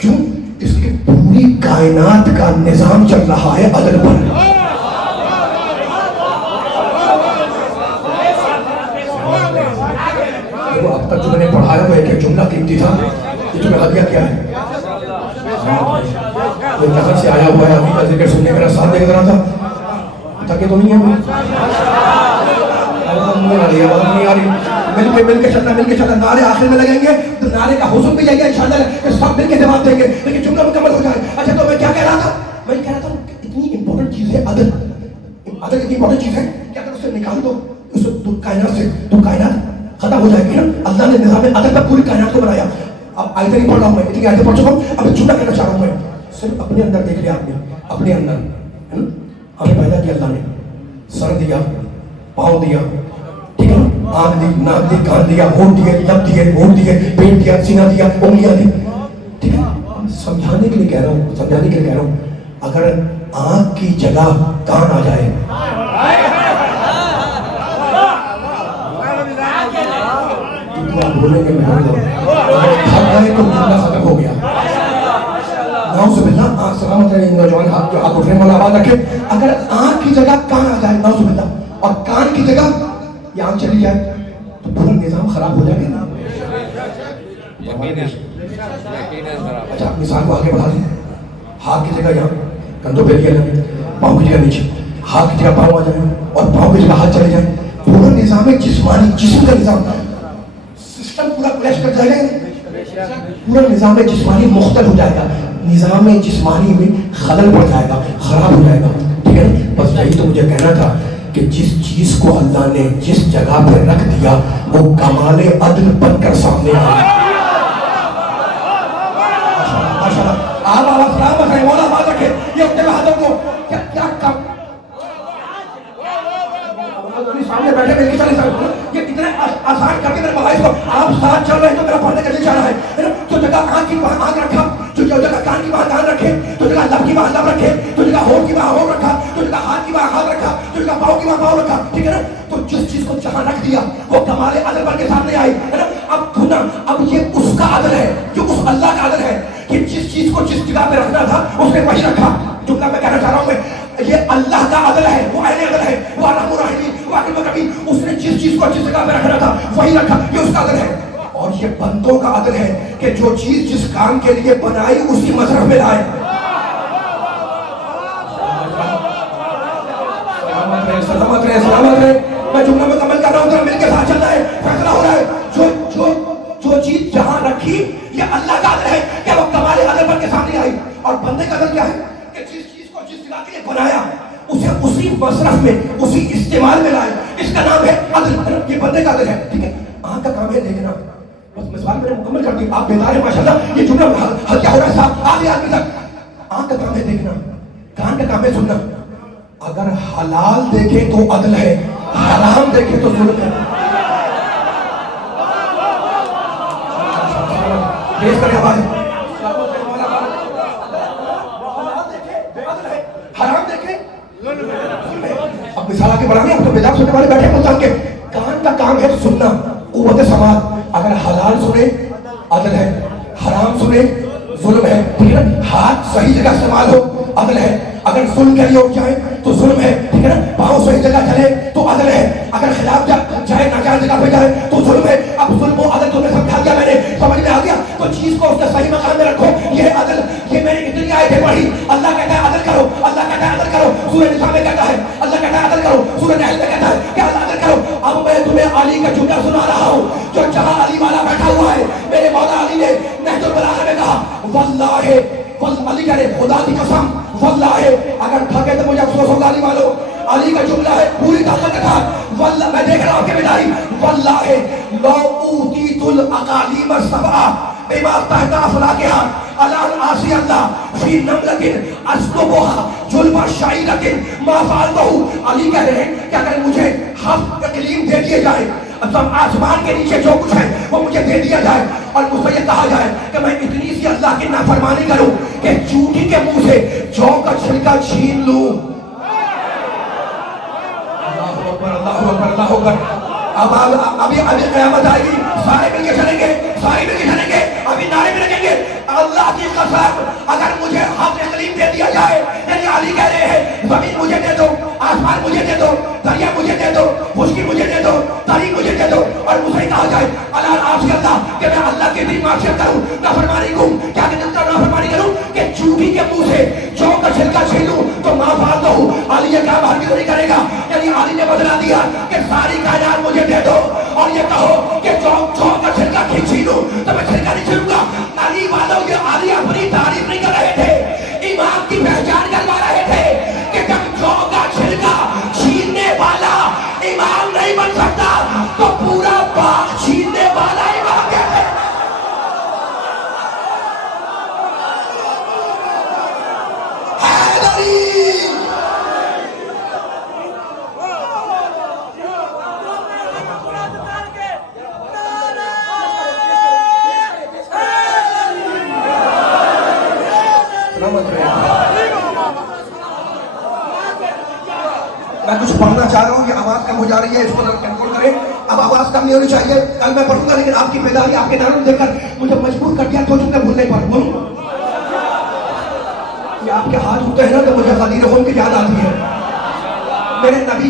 क्यों? इसकी पूरी कायनात का निजाम चल रहा है अदल पर। वो अब तक जो मैंने पढ़ाया वो एक जुमला कीमती था, ये तुम्हें हदिया क्या है? जो यहाँ से आया हुआ है, अभी का जिक्र सुनने मेरा साथ देख रहा था, थके तो नहीं है, आवाज नहीं आ रही। मिलके चलना, नारे आखिर में लगेंगे तो नारे का हुस्न भी जाएगा इंशाल्लाह, सब मिलके जवाब देंगे, लेकिन जुमला मुकम्मल हो जाए। अच्छा, तो मैं क्या कह रहा था? मैं कह रहा था इतनी इंपॉर्टेंट चीज है अदल। अदल इतनी इंपॉर्टेंट चीज है कि अगर उसे निकाल दो उस कायनात से, तो कायनात खत्म हो जाएगी ना। अल्लाह ने निज़ाम अदल पर पूरी कायनात को बनाया। अब आयतें नहीं पढ़ रहा हूँ मैं, इतनी आयतें पढ़ चुका हूँ, अब जुमला कहना चाह रहा हूँ मैं। सिर्फ अपने अंदर देख लिया आपने, अपने अंदर है ना। हमें पैदा किया अल्लाह ने, सर दिया, पाँव दिया, ठीक है ना, आँख दी, नाक दी, कान दिया, होंठ दिए, लब दिए, होंठ दिए, पेट दिया, सीना दिया, उंगलियां दी, ठीक है। समझाने के लिए कह रहा हूँ, अगर आँख की जगह कान आ जाए, बोलेंगे मैं थक गए तो जुमला खत्म हो गया। नाउज़ुबिल्लाह, आँख सलामत रहे, नौजवान हाथ जो हाथ उठने वाला आवाज रखे, अगर आँख की जगह कान आ जाए, नाउज़ुबिल्लाह, और कान की जगह ये आँख चली जाए, तो पूरा निजाम खराब हो जाएगा ना। अच्छा, मिसाल को आगे बढ़ा दें, हाथ की जगह यहाँ कंधों पे दिया जाए, पाँव की जगह नीचे, हाथ की जगह पाँव आ जाए और पाँव की जगह हाथ चले जाए, पूरा निजाम है जिस्मानी, जिस्म का निजाम, सिस्टम पूरा क्रैश कर जाएगा। पूरा निजाम जिस्मानी मुख्तल हो जाएगा, निजाम जिस्मानी में खलल पड़ जाएगा, खराब हो जाएगा, ठीक है। बस यही तो मुझे कहना था कि जिस चीज को अल्लाह ने जिस जगह पे रख दिया वो कमाले अदल बनकर सामने आया। आप आवाज सलामत है, मौला बात रखे, ये उठे हाथों को क्या काम सामने बैठे मिलके चले सर, ये कितने आसान करके मेरे मोबाइल को आप साथ चल रहे हैं तो मेरा पढ़ने का दिल चाह रहा है ना। जो जगह आँख की वहाँ आँख रखा, जो जगह कान की वहाँ कान रखे, जो जगह लब की वहाँ लब रखे, जो जगह होंठ की वहाँ होंठ रखा, जो जगह हाथ की वहाँ हाथ रखा, जो जगह पाँव की वहाँ पाँव रखा, ठीक है ना। तो जिस चीज को जहाँ रख दिया वो कमाले अदल बन के सामने आई, है ना। अब खुदा, अब ये उसका अदल है, जो उस अल्लाह का अदल है कि जिस चीज को जिस जगह पे रखना था उसने वही रखा। जुमला मैं कहना चाह रहा हूँ मैं, ये अल्लाह का अदल है, वो आईने अदल है, वो अर्हमुर राहिमीन, वो अकीम रहीम, उसने जिस चीज को जिस जगह पे रखना था वही रखा, ये उसका अदल है। और ये बंदों का अदल है कि जो चीज जिस काम के लिए बनाई उसी मजहब में लाए। सलामत रहे। मैं जुमला मुकम्मल कर रहा हूँ, मिलके साथ चलना है, फैसला हो रहा है। जो चीज जहां रखी ये अल्लाह का अदल है कि वो कमाले अदल बन के सामने आई। और बंदे का अदल क्या है कि जिस चीज को जिस जगह के लिए बनाया उसे उसी मसरफ में, उसी इस्तेमाल में लाए, इसका नाम है अदल। ये बंदे का अदल है, ठीक है। आँख का काम है देखना, बस मिसाल मैंने मुकम्मल कर दी, आप बेदार हैं माशाल्लाह, ये जुमला हल्का हो रहा है साहब, आगे तक। आँख का काम है देखना, कान का काम है सुनना। अगर हलाल देखे तो अदल है, हराम देखे तो जुल्म है। हराम देखे अब मिसाल आगे बढ़ाने, अब तो बेदार सुनने वाले बैठे मुल्तान के। कान का काम है सुनना, कुव्वत समात। अगर हलाल सुने अदल है, हराम सुने जुल्म है, ठीक है ना। हाथ सही जगह इस्तेमाल हो अदल है, अगर जुल्म के लिए उठ जाए तो जुल्म है, ठीक है ना। पाँव सही जगह चले तो अदल है, अगर खिलाफ जाए नाजायज जगह पे जाए तो जुल्म है। अब जुल्म और अदल तुम्हें समझा दिया मैंने, समझ में आ गया। तो चीज को उसके सही मकाम में रखो, ये अदल। ये मैंने इतनी आयतें पढ़ी, अल्लाह कहता है अदल करो, अल्लाह कहता है वाकया सुना रहा हूँ जो जहाँ अली वाला बैठा हुआ है, मेरे मौला अली ने नहजुल बलागा में कहा, वल्लाहि अली कह रहे खुदा की कसम, वल्लाहि अगर थके तो मुझे अफसोस होगा अली वालों। अली का जुमला है पूरी ताकत के साथ, वल्लाह मैं देख रहा हूँ आपके बिदाई, वल्लाहि लौ ऊतीतुल अकालीम सबआ बिमा तहता अफलाकिहा अला आसी अल्लाह फी नमलतिन अस्लुबुहा जुल्मा शाइरतिन मा फअलतहु। अली कह रहे हैं कि अगर मुझे हफ्त तकलीम दे दिए जाए, अब आसमान के नीचे जो कुछ है वो मुझे दे दिया जाए और मुझसे ये कहा जाए कि मैं इतनी सी अल्लाह की नाफरमानी करूं कि चूंटी के मुंह से जौ का छिलका छीन लूं। अल्लाहु अकबर, अल्लाहु अकबर, अल्लाहु अकबर। अब अभी क़यामत आएगी, सारे मिलके चलेंगे, सारे मिलके चलेंगे, अभी नारे में लगेंगे, अल्लाह की कसम अगर मुझे हफ्त तकलीफ दे दिया जाए, यानी अली कह रहे हैं जमीन मुझे दे दो, आसमान मुझे दे दो, दरिया मुझे दे दो, खुशकी मुझे दे दो, तारीख मुझे दे दो और मुझे कहा जाए अल्लाह आपसे अल्लाह कि मैं अल्लाह के दिन माफियत करूं, नाफरमानी करूं, क्या कि नाफरमानी करूं कि चूंटी के मुंह से जौ का छिलका छीनूं तो मां फाल दो। अली ये काम हर नहीं करेगा, यानी अली ने बदला दिया कि सारी कायनात मुझे दे दो और ये कहो कि जौ का छिलका छीनूं तो मैं छिलका नहीं छीनूंगा। अली वालों ये अली अपनी तारीफ नहीं कर रहे थे, इमाम की पहचान करवा रहे थे कि जब जौ का छिलका छीनने वाला इमाम नहीं बन सकता तो पूरा बाग छीनने वाला इमाम कैसे? मैं कुछ पढ़ना चाह रहा हूँ, ये आवाज कम हो जा रही है, इसको कंट्रोल करें। अब आवाज कम नहीं होनी चाहिए, कल मैं पढ़ूंगा लेकिन आपकी बेदारी आपके नारों देखकर मुझे मजबूर कर दिया, तो चुके भूल नहीं पाऊँ। बोलूं ये आपके हाथ उठते हैं ना तो मुझे गदीर होम की याद आती है। मेरे नबी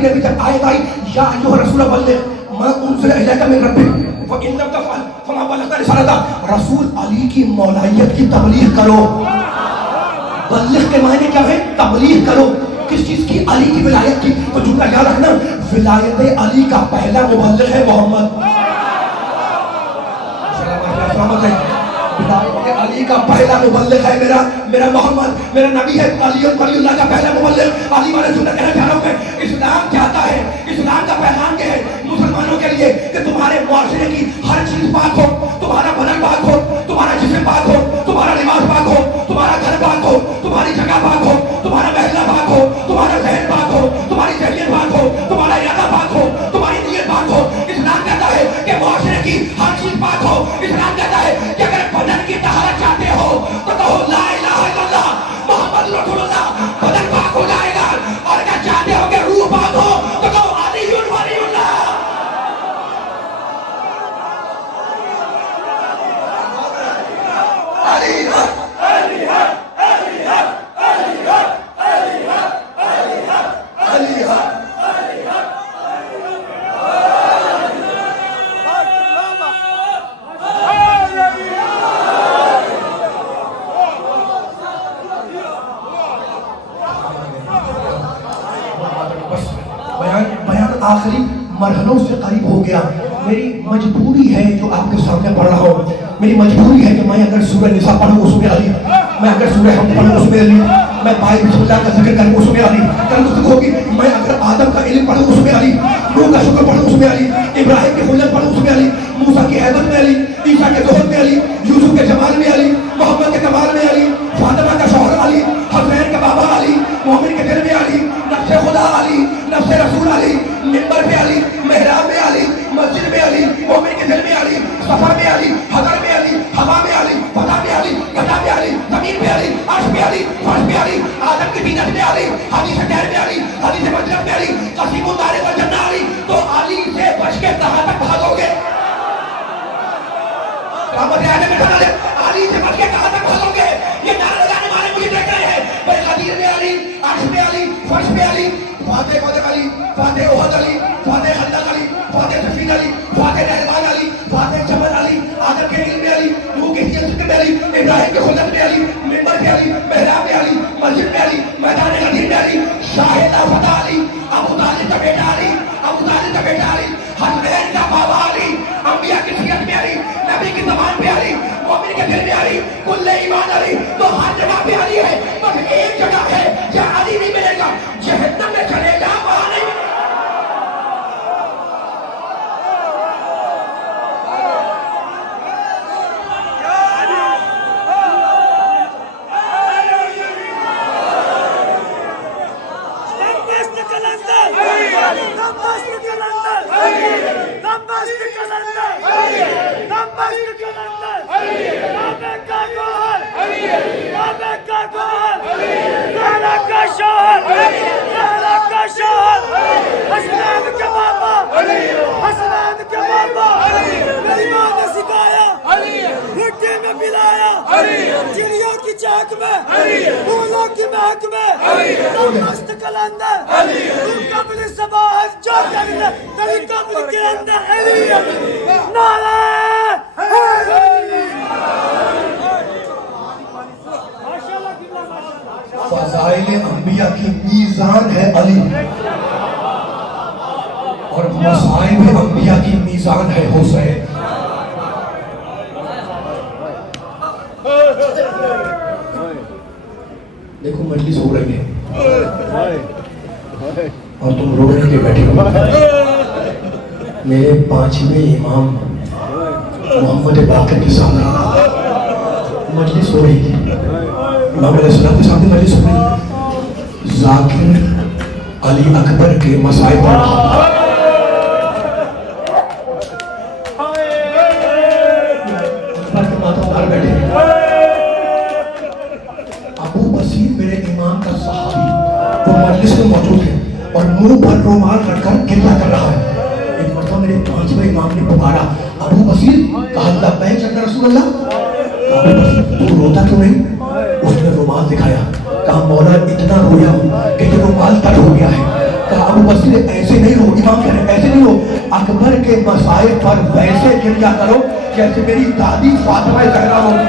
ने भी जब आयत आई या अय्युहा रसूल बल्लिग मा उनज़िला इलैका मिन रब्बिक व इन लम तफ़अल फमा बलग़ता रिसालता, रसूल अली की मौलाइयत की तबलीग करो। बल्लिग के मायने क्या है? तबलीग करो। किस चीज की? अली की विलायत की। तो जुमला याद रखना, विलायत अली का पहला मुबल्लिग है मोहम्मद। अली का पहला मुबल्लिग है मेरा मोहम्मद, मेरा नबी है। अलीउल्लाह का पहला मुबल्लिग। अली वाला जुमला कहना चाह रहा हूं मैं, इस्लाम चाहता है, इस्लाम का पैगाम क्या है मुसलमानों के लिए कि तुम्हारे मुआशरे की हर चीज पाक हो, तुम्हारा बदन पाक हो, तुम्हारा जिस्म पाक हो, तुम्हारा लिबास पाक हो, तुम्हारा घर पाक हो, तुम्हारी जगह पाक हो, तुम्हारा महल्ला पाक हो, तुम्हारा जहन पाक हो, तुम्हारी जहनियत पाक हो, तुम्हारा इरादा पाक हो, तुम्हारी नीयत पाक हो। इस्लाम कहता है कि मुआशरे की हर चीज पाक हो। इस्लाम कहता है कि अगर बदन की तहारत चाहते हो तो कहो ला इलाहा इल्लल्लाह मुहम्मद रसूलुल्लाह, बदन पाक हो जाएगा। और अगर चाहते हो कि रूह पाक हो तो कहो अलीयुल वलीउल्लाह। अली है, अली है, अली है, अली है, अली है, अली है, अली है। बयान आखिरी मरहलों से करीब हो गया। मेरी मजबूरी है जो आपके सामने पढ़ रहा हूँ। मेरी मजबूरी है कि मैं अगर सूरह निसा पढ़ूँ उसमें अली, मैं अगर सूरह हमद पढ़ूँ उसमें अली, मैं बाई बिस्मिल्लाह का जिक्र करूँ उसमें अली, तंदुरुस्ती होगी। मैं अगर आदम का इल्म पढ़ूँ उसमें अली, नूह का शुक्र पढ़ूँ उसमें अली, इब्राहिम की हुज्जत पढ़ूँ उसमें अली, मूसा की हैबत में अली, ईसा के ज़ुहद में अली, यूसुफ के जमाल में अली, मोहम्मद के कमाल में अली, फातिमा का शौहर अली, हसनैन का बाबा अली, मोमिन के दिल में अली, नफ्से खुदा अली, नफ्से रसूल अली, मिंबर पे अली, मेहराब में अली, मस्जिद में अली, मोमिन के दिल में अली, सफर में अली, हदर में अली, हवा में अली, फता में अली, गदा में अली, जमीन पे अली, अर्श पे अली, फर्श पे अली, आदम की बीनत में अली, हदीस टहर में अली, हदीस मजलिस में अली, कसीमुल दारे वल जन्नह अली। तो अली से बच के कहां तक भागोगे? अली से बच के कहां तक भागोगे? ये नारा लगाने वाले मुझे देख रहे हैं। मेरे कदीर में अली, अर्श में अली, फर्श पे Ali, Fatih Ali, Fatih उहद Ali, Fatih खंदक Ali, Fatih Safeen Ali, Fatih Rahman Ali, Fatih जमल अली, आदम के इल्म में अली, नूह के हिज्जत में अली, इब्राहिम के खुल्लत में अली, मिंबर पे अली, मेहराब में अली, मस्जिद में अली, मैदान गदीर में अली, शाहिद फतह अली, अबू तालिब का बेटा अली, अबू तालिब का बेटा अली, हज़रत महक में, फूलों की महक में, तुम मस्त कलंदर, तुम कब्र सबाहत जो करने, तेरी कब्र के अंदर अली नारा फज़ाइल अंबिया की मीज़ान है अली और मसाइब अंबिया की मीज़ान है हुसैन। देखो मजलिस हो रही है और तुम रोने के बैठे हो। मेरे पांचवें इमाम मोहम्मद बाकर के सामने मजलिस हो रही थी, इमाम अलैहिस्सलाम के सामने मजलिस हो रही। ज़ाकिर अली अकबर के मसाइब पर बैठे। अबू बसीर मेरे इमाम का सहाबी वो मजलिस में मौजूद है और मुंह पर रुमाल रखकर गिरिया कर रहा है। एक मरतबा मेरे पांचवें इमाम ने पुकारा, अबू बसीर। कहा लब्बैक या रसूलल्लाह। अबू बसीर तू रोता क्यों नहीं? उसने रुमाल दिखाया। कहा मौला इतना रोया हूँ कि ये रुमाल तर हो गया है। कहा अबू बसीर ऐसे नहीं रो, इमाम कह रहे ऐसे नहीं रो, अकबर के मसाइब पर वैसे गिरिया करो जैसे मेरी दादी फातिमा ज़हरा होती।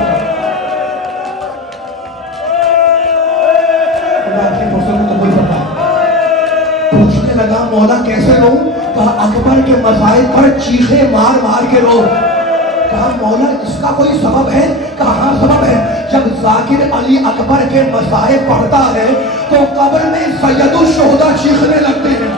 पूछने लगा मौला कैसे रो? कहा अकबर के मसाइब पर चीखे मार मार के रो। कहा मौला इसका कोई सबब है? कहा हाँ सबब है। जब ज़ाकिर अली अकबर के मसाइब पढ़ता है तो कब्र में सैयदुल शुहदा चीखने लगते हैं।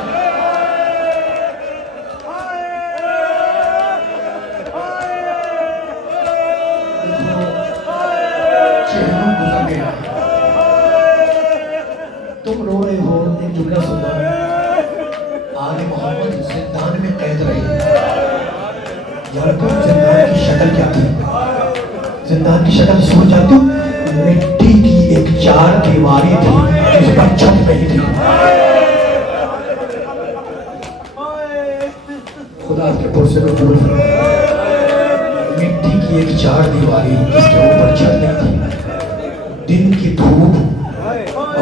तुम रो रहे हो, एक जुमला सुनना। आले मोहम्मद जिंदान में कैद रहे। जानते हो जिंदान की शक्ल क्या थी? जिंदान की शक्ल सुन जानते हो? मिट्टी की एक चार दीवारी थी जिस पर छत नहीं थी। खुदा के पुरसे में फूल मिट्टी की एक चार दीवारी जिसके ऊपर छत नहीं थी। दिन की धूप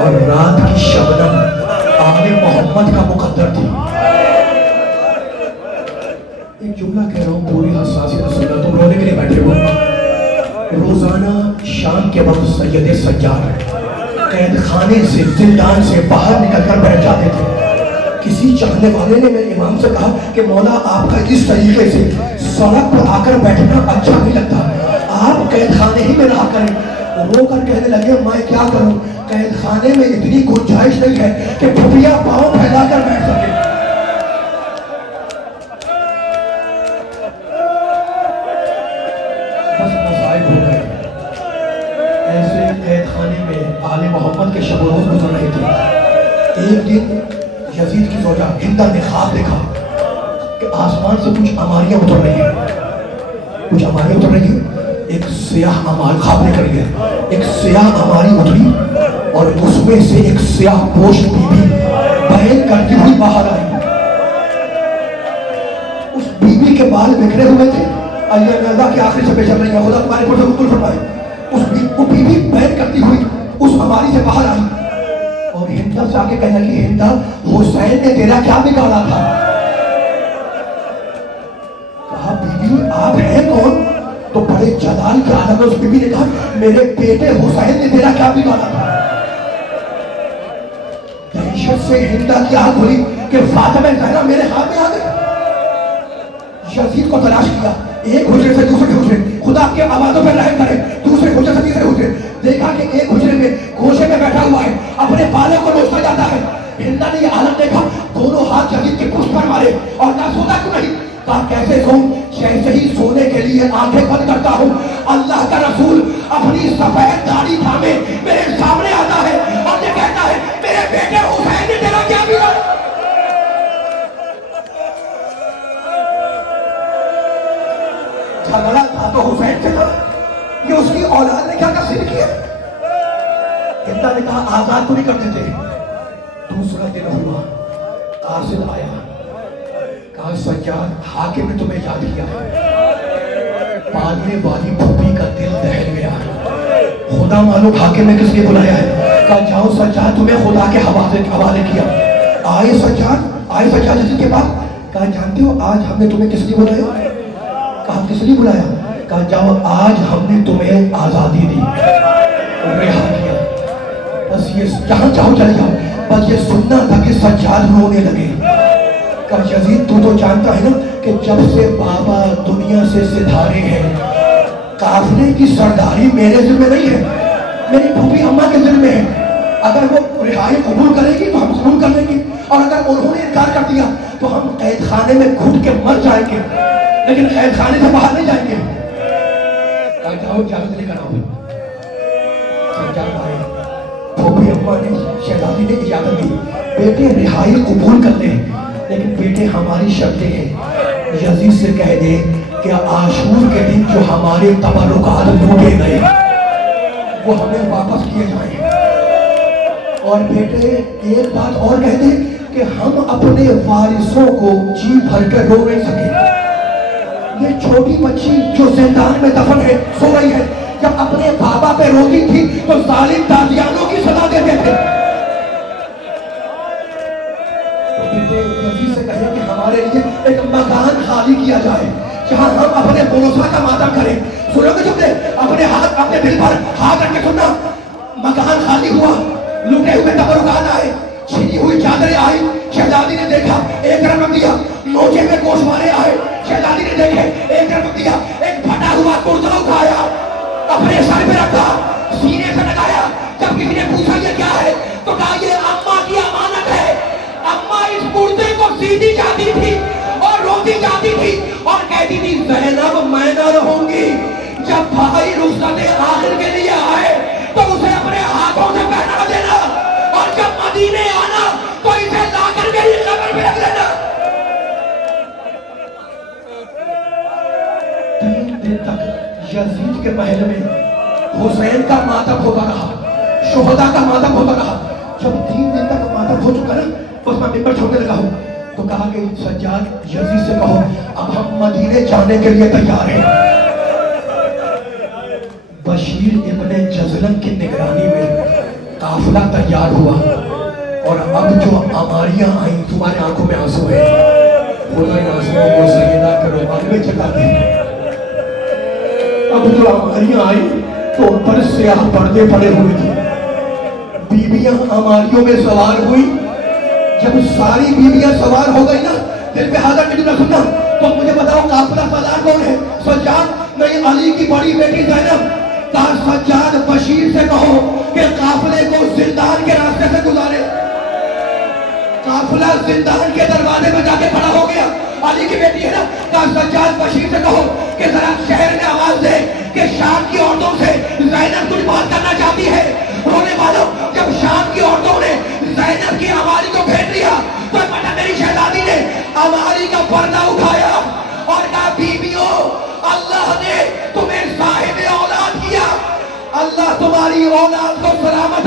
और रात की शबनम आले मोहम्मद का मुकद्दर थी। एक जुमला कह रहा हूँ पूरी हसासियत से सुनना। तुम रोने के लिए बैठे हो। रोजाना शाम के वक्त सैयद सज्जाद कैद खाने से जिंदान से बाहर निकल कर बैठ जाते थे। किसी चाहने वाले ने मेरे इमाम से कहा कि मौला आपका इस तरीके से सड़क पर आकर बैठना अच्छा नहीं लगता, आप कैद खाने ही में रहा करें। रो कर कहने लगे मैं क्या करूं, कैद खाने में इतनी गुंजाइश नहीं है कि फुफिया पांव फैला कर बैठ सके। बस मसाइब हो गए। ऐसे कैद खाने में आले मोहम्मद के शब रोज गुजर रहे थे। एक दिन यजीद की ज़ौजा हिंदा ने ख्वाब देखा कि आसमान से कुछ अमारियां उतर रही है, कुछ अमारियां उतर रही है। एक सियाह अमार ख्वाब में कर गया। एक सियाह अमारी उतरी और उसमें से एक सियाह पोश बीबी बैन करती हुई बाहर आई। उस बीबी के बाल बिखरे हुए थे। अल्लाह के आखिर से बेचल रही है, खुदा तुम्हारे पुरसे हुक्म फरमाए। वो बीबी बैन करती हुई उस अमारी से बाहर आई और हिंदा से आके कहने लगी, हिंदा हुसैन ने तेरा क्या बिगाड़ा था? कहा बीबी आप हैं कौन? तो बड़े जलाल के आलम में उस बीबी ने कहा मेरे बेटे हुसैन ने तेरा क्या बिगाड़ा था? दहशत से हिंदा की आंख खुली कि फातिमा ज़हरा मेरे हाथ में आ गई। यजीद को तलाश किया, एक हुजरे से दूसरे हुजरे, खुदा आपके आवाजों पर रहम करे, दूसरे हुजरे से तीसरे हुजरे। देखा कि एक हुजरे में गोशे में बैठा हुआ है, अपने बालों को नोचता जाता है। हिंदा ने यह आलम देखा, दोनों हाथ यजीद के पुष्ट पर मारे और कहा सोता क्यों नहीं? कहा कैसे सोऊं, जैसे ही सोने के लिए आंखें बंद करता हूं अल्लाह का रसूल अपनी सफेद दाढ़ी थामे मेरे सामने आता है और ये कहता है मेरे बेटे हुसैन ने तेरा क्या बिगाड़ा? झगड़ा था तो हुसैन से था, ये उसकी औलाद ने क्या कसूर किया? हिंदा ने कहा आजाद को नहीं कर देते। दूसरा दिन हुआ, कासिद आया, कहा सज्जाद हाकिम ने तुम्हें याद किया है, पालने वाली भूपी का दिल दहल गया है। خدا معلوم حاکم نے کس لیے بلایا ہے. کہا جاؤ سجاد تمہیں خدا کے حوالے کیا. آئے سجاد جس کے پاس. کہا جانتے ہو آج ہم نے تمہیں کس لیے بلایا؟ کہا کس لیے بلایا؟ کہا جاؤ آج ہم نے تمہیں آزادی دی, رہا کیا. بس یہ جہاں جاؤ چلے جاؤ. بس یہ سننا تھا کہ سجاد رونے لگے. کہا یزید تو جانتا ہے نا کہ جب سے بابا دنیا سے ستارے ہیں قافلے کی سرداری میرے ذمہ نہیں ہے, میری پھوپھی اماں کے ذمہ ہے. اگر وہ رہائی قبول کرے گی تو ہم قبول کر لیں گے, اور اگر انہوں نے انکار کر دیا تو ہم قید خانے میں گھٹ کے مر جائیں گے, لیکن قید خانے سے باہر نہیں جائیں گے. کہا جاؤ اجازت لے کر آؤ. سجاد آئے, پھوپھی اماں نے شہزادی نے اجازت دی, بیٹے رہائی قبول کر لیں, لیکن بیٹے ہماری شرطیں ہیں. یزید سے کہہ دے کہ عاشور کے دن جو ہمارے تبرکات لوٹے گئے وہ ہمیں واپس کیے جائیں. اور بیٹے ایک بات اور کہہ دیں کہ ہم اپنے وارثوں کو جی بھر کر رو نہیں سکے. یہ چھوٹی بچی جو زندان میں دفن ہے سو رہی ہے, جب اپنے بابا پہ روتی تھی تو ظالم تازیانوں کی سزا دیتے تھے. تو بیٹے یزید سے کہیں کہ ہمارے لیے ایک مکان خالی کیا جائے جہاں ہم اپنے بروسا کا ماتم کریں. سنو گے جملے, اپنے ہاتھ اپنے دل پر ہاتھ رکھ کے سننا. مکان خالی ہوا, لوٹے ہوئے تبرکات آئے, چھینی ہوئی چادریں آئی. شہزادی نے دیکھا, ایک طرف رکھ دیا. موچے میں گوشوارے آئے, شہزادی نے دیکھے, ایک طرف رکھ دیا. ایک پھٹا ہوا کرتا اٹھایا, اپنے سر پہ رکھا, سینے سے لگایا. جب کسی نے پوچھا یہ کیا ہے تو کہا یہ اماں کی امانت ہے. اماں اس کرتے کو سیدھی جاتی تھی اور روتی جاتی تھی اور کہتی تھی زینب میں نہ رہوں گی. جب بھائی رخصت آخر کے لیے آئے تو اسے اپنے ہاتھوں سے پہنا دینا, اور جب مدینے آنا تو اسے لا کر میری قبر پہ رکھ لینا. 3 دن تک یزید کے محل میں حسین کا ماتم ہوتا رہا, شہداء کا ماتم ہوتا رہا. جب 3 دن تک ماتم ہو چکا نا تو میں ممبر چھوڑنے لگا ہوں. تو کہا کہ سجاد یزید سے کہو اب ہم مدینے جانے کے لیے تیار ہیں. بشیر ابن جزلن کی نگرانی میں قافلہ تیار ہوا, اور اب جو اماریاں آئیں تمہارے آنکھوں میں آنسو ہے, خدا ان آنسوؤں کو سیدہ کے رومال میں چکاتے ہیں. اب جو اماریاں آئیں تو ان پر سیاہ پردے پڑے ہوئے تھے. بیویاں اماریوں میں سوار ہوئی. جب ساری بیویاں سوار ہو گئی نا, دل پہ حاضر کے دل سننا, تو مجھے بتاؤ قافلہ سالار کون ہے؟ سجاد نہیں, علی کی بڑی بیٹی زینب. کہا سجاد بشیر سے کہو کہ قافلے کو زندان کے راستے سے گزارے. قافلہ زندان کے دروازے میں جا کے کھڑا ہو گیا. علی کی بیٹی ہے نا. کہا سجاد بشیر سے کہو کہ ذرا شہر میں آواز دے کہ شام کی عورتوں سے زینب کچھ بات کرنا چاہتی ہے. رونے والوں, جب شام کی عورتوں نے زینب کی اماری کو پھیر لیا تو پتہ میری شہزادی نے اماری کا پردہ اٹھایا اور کہا بیویوں اللہ نے تمہیں صاحب اولاد کیا, اللہ تمہاری اولاد کو سلامت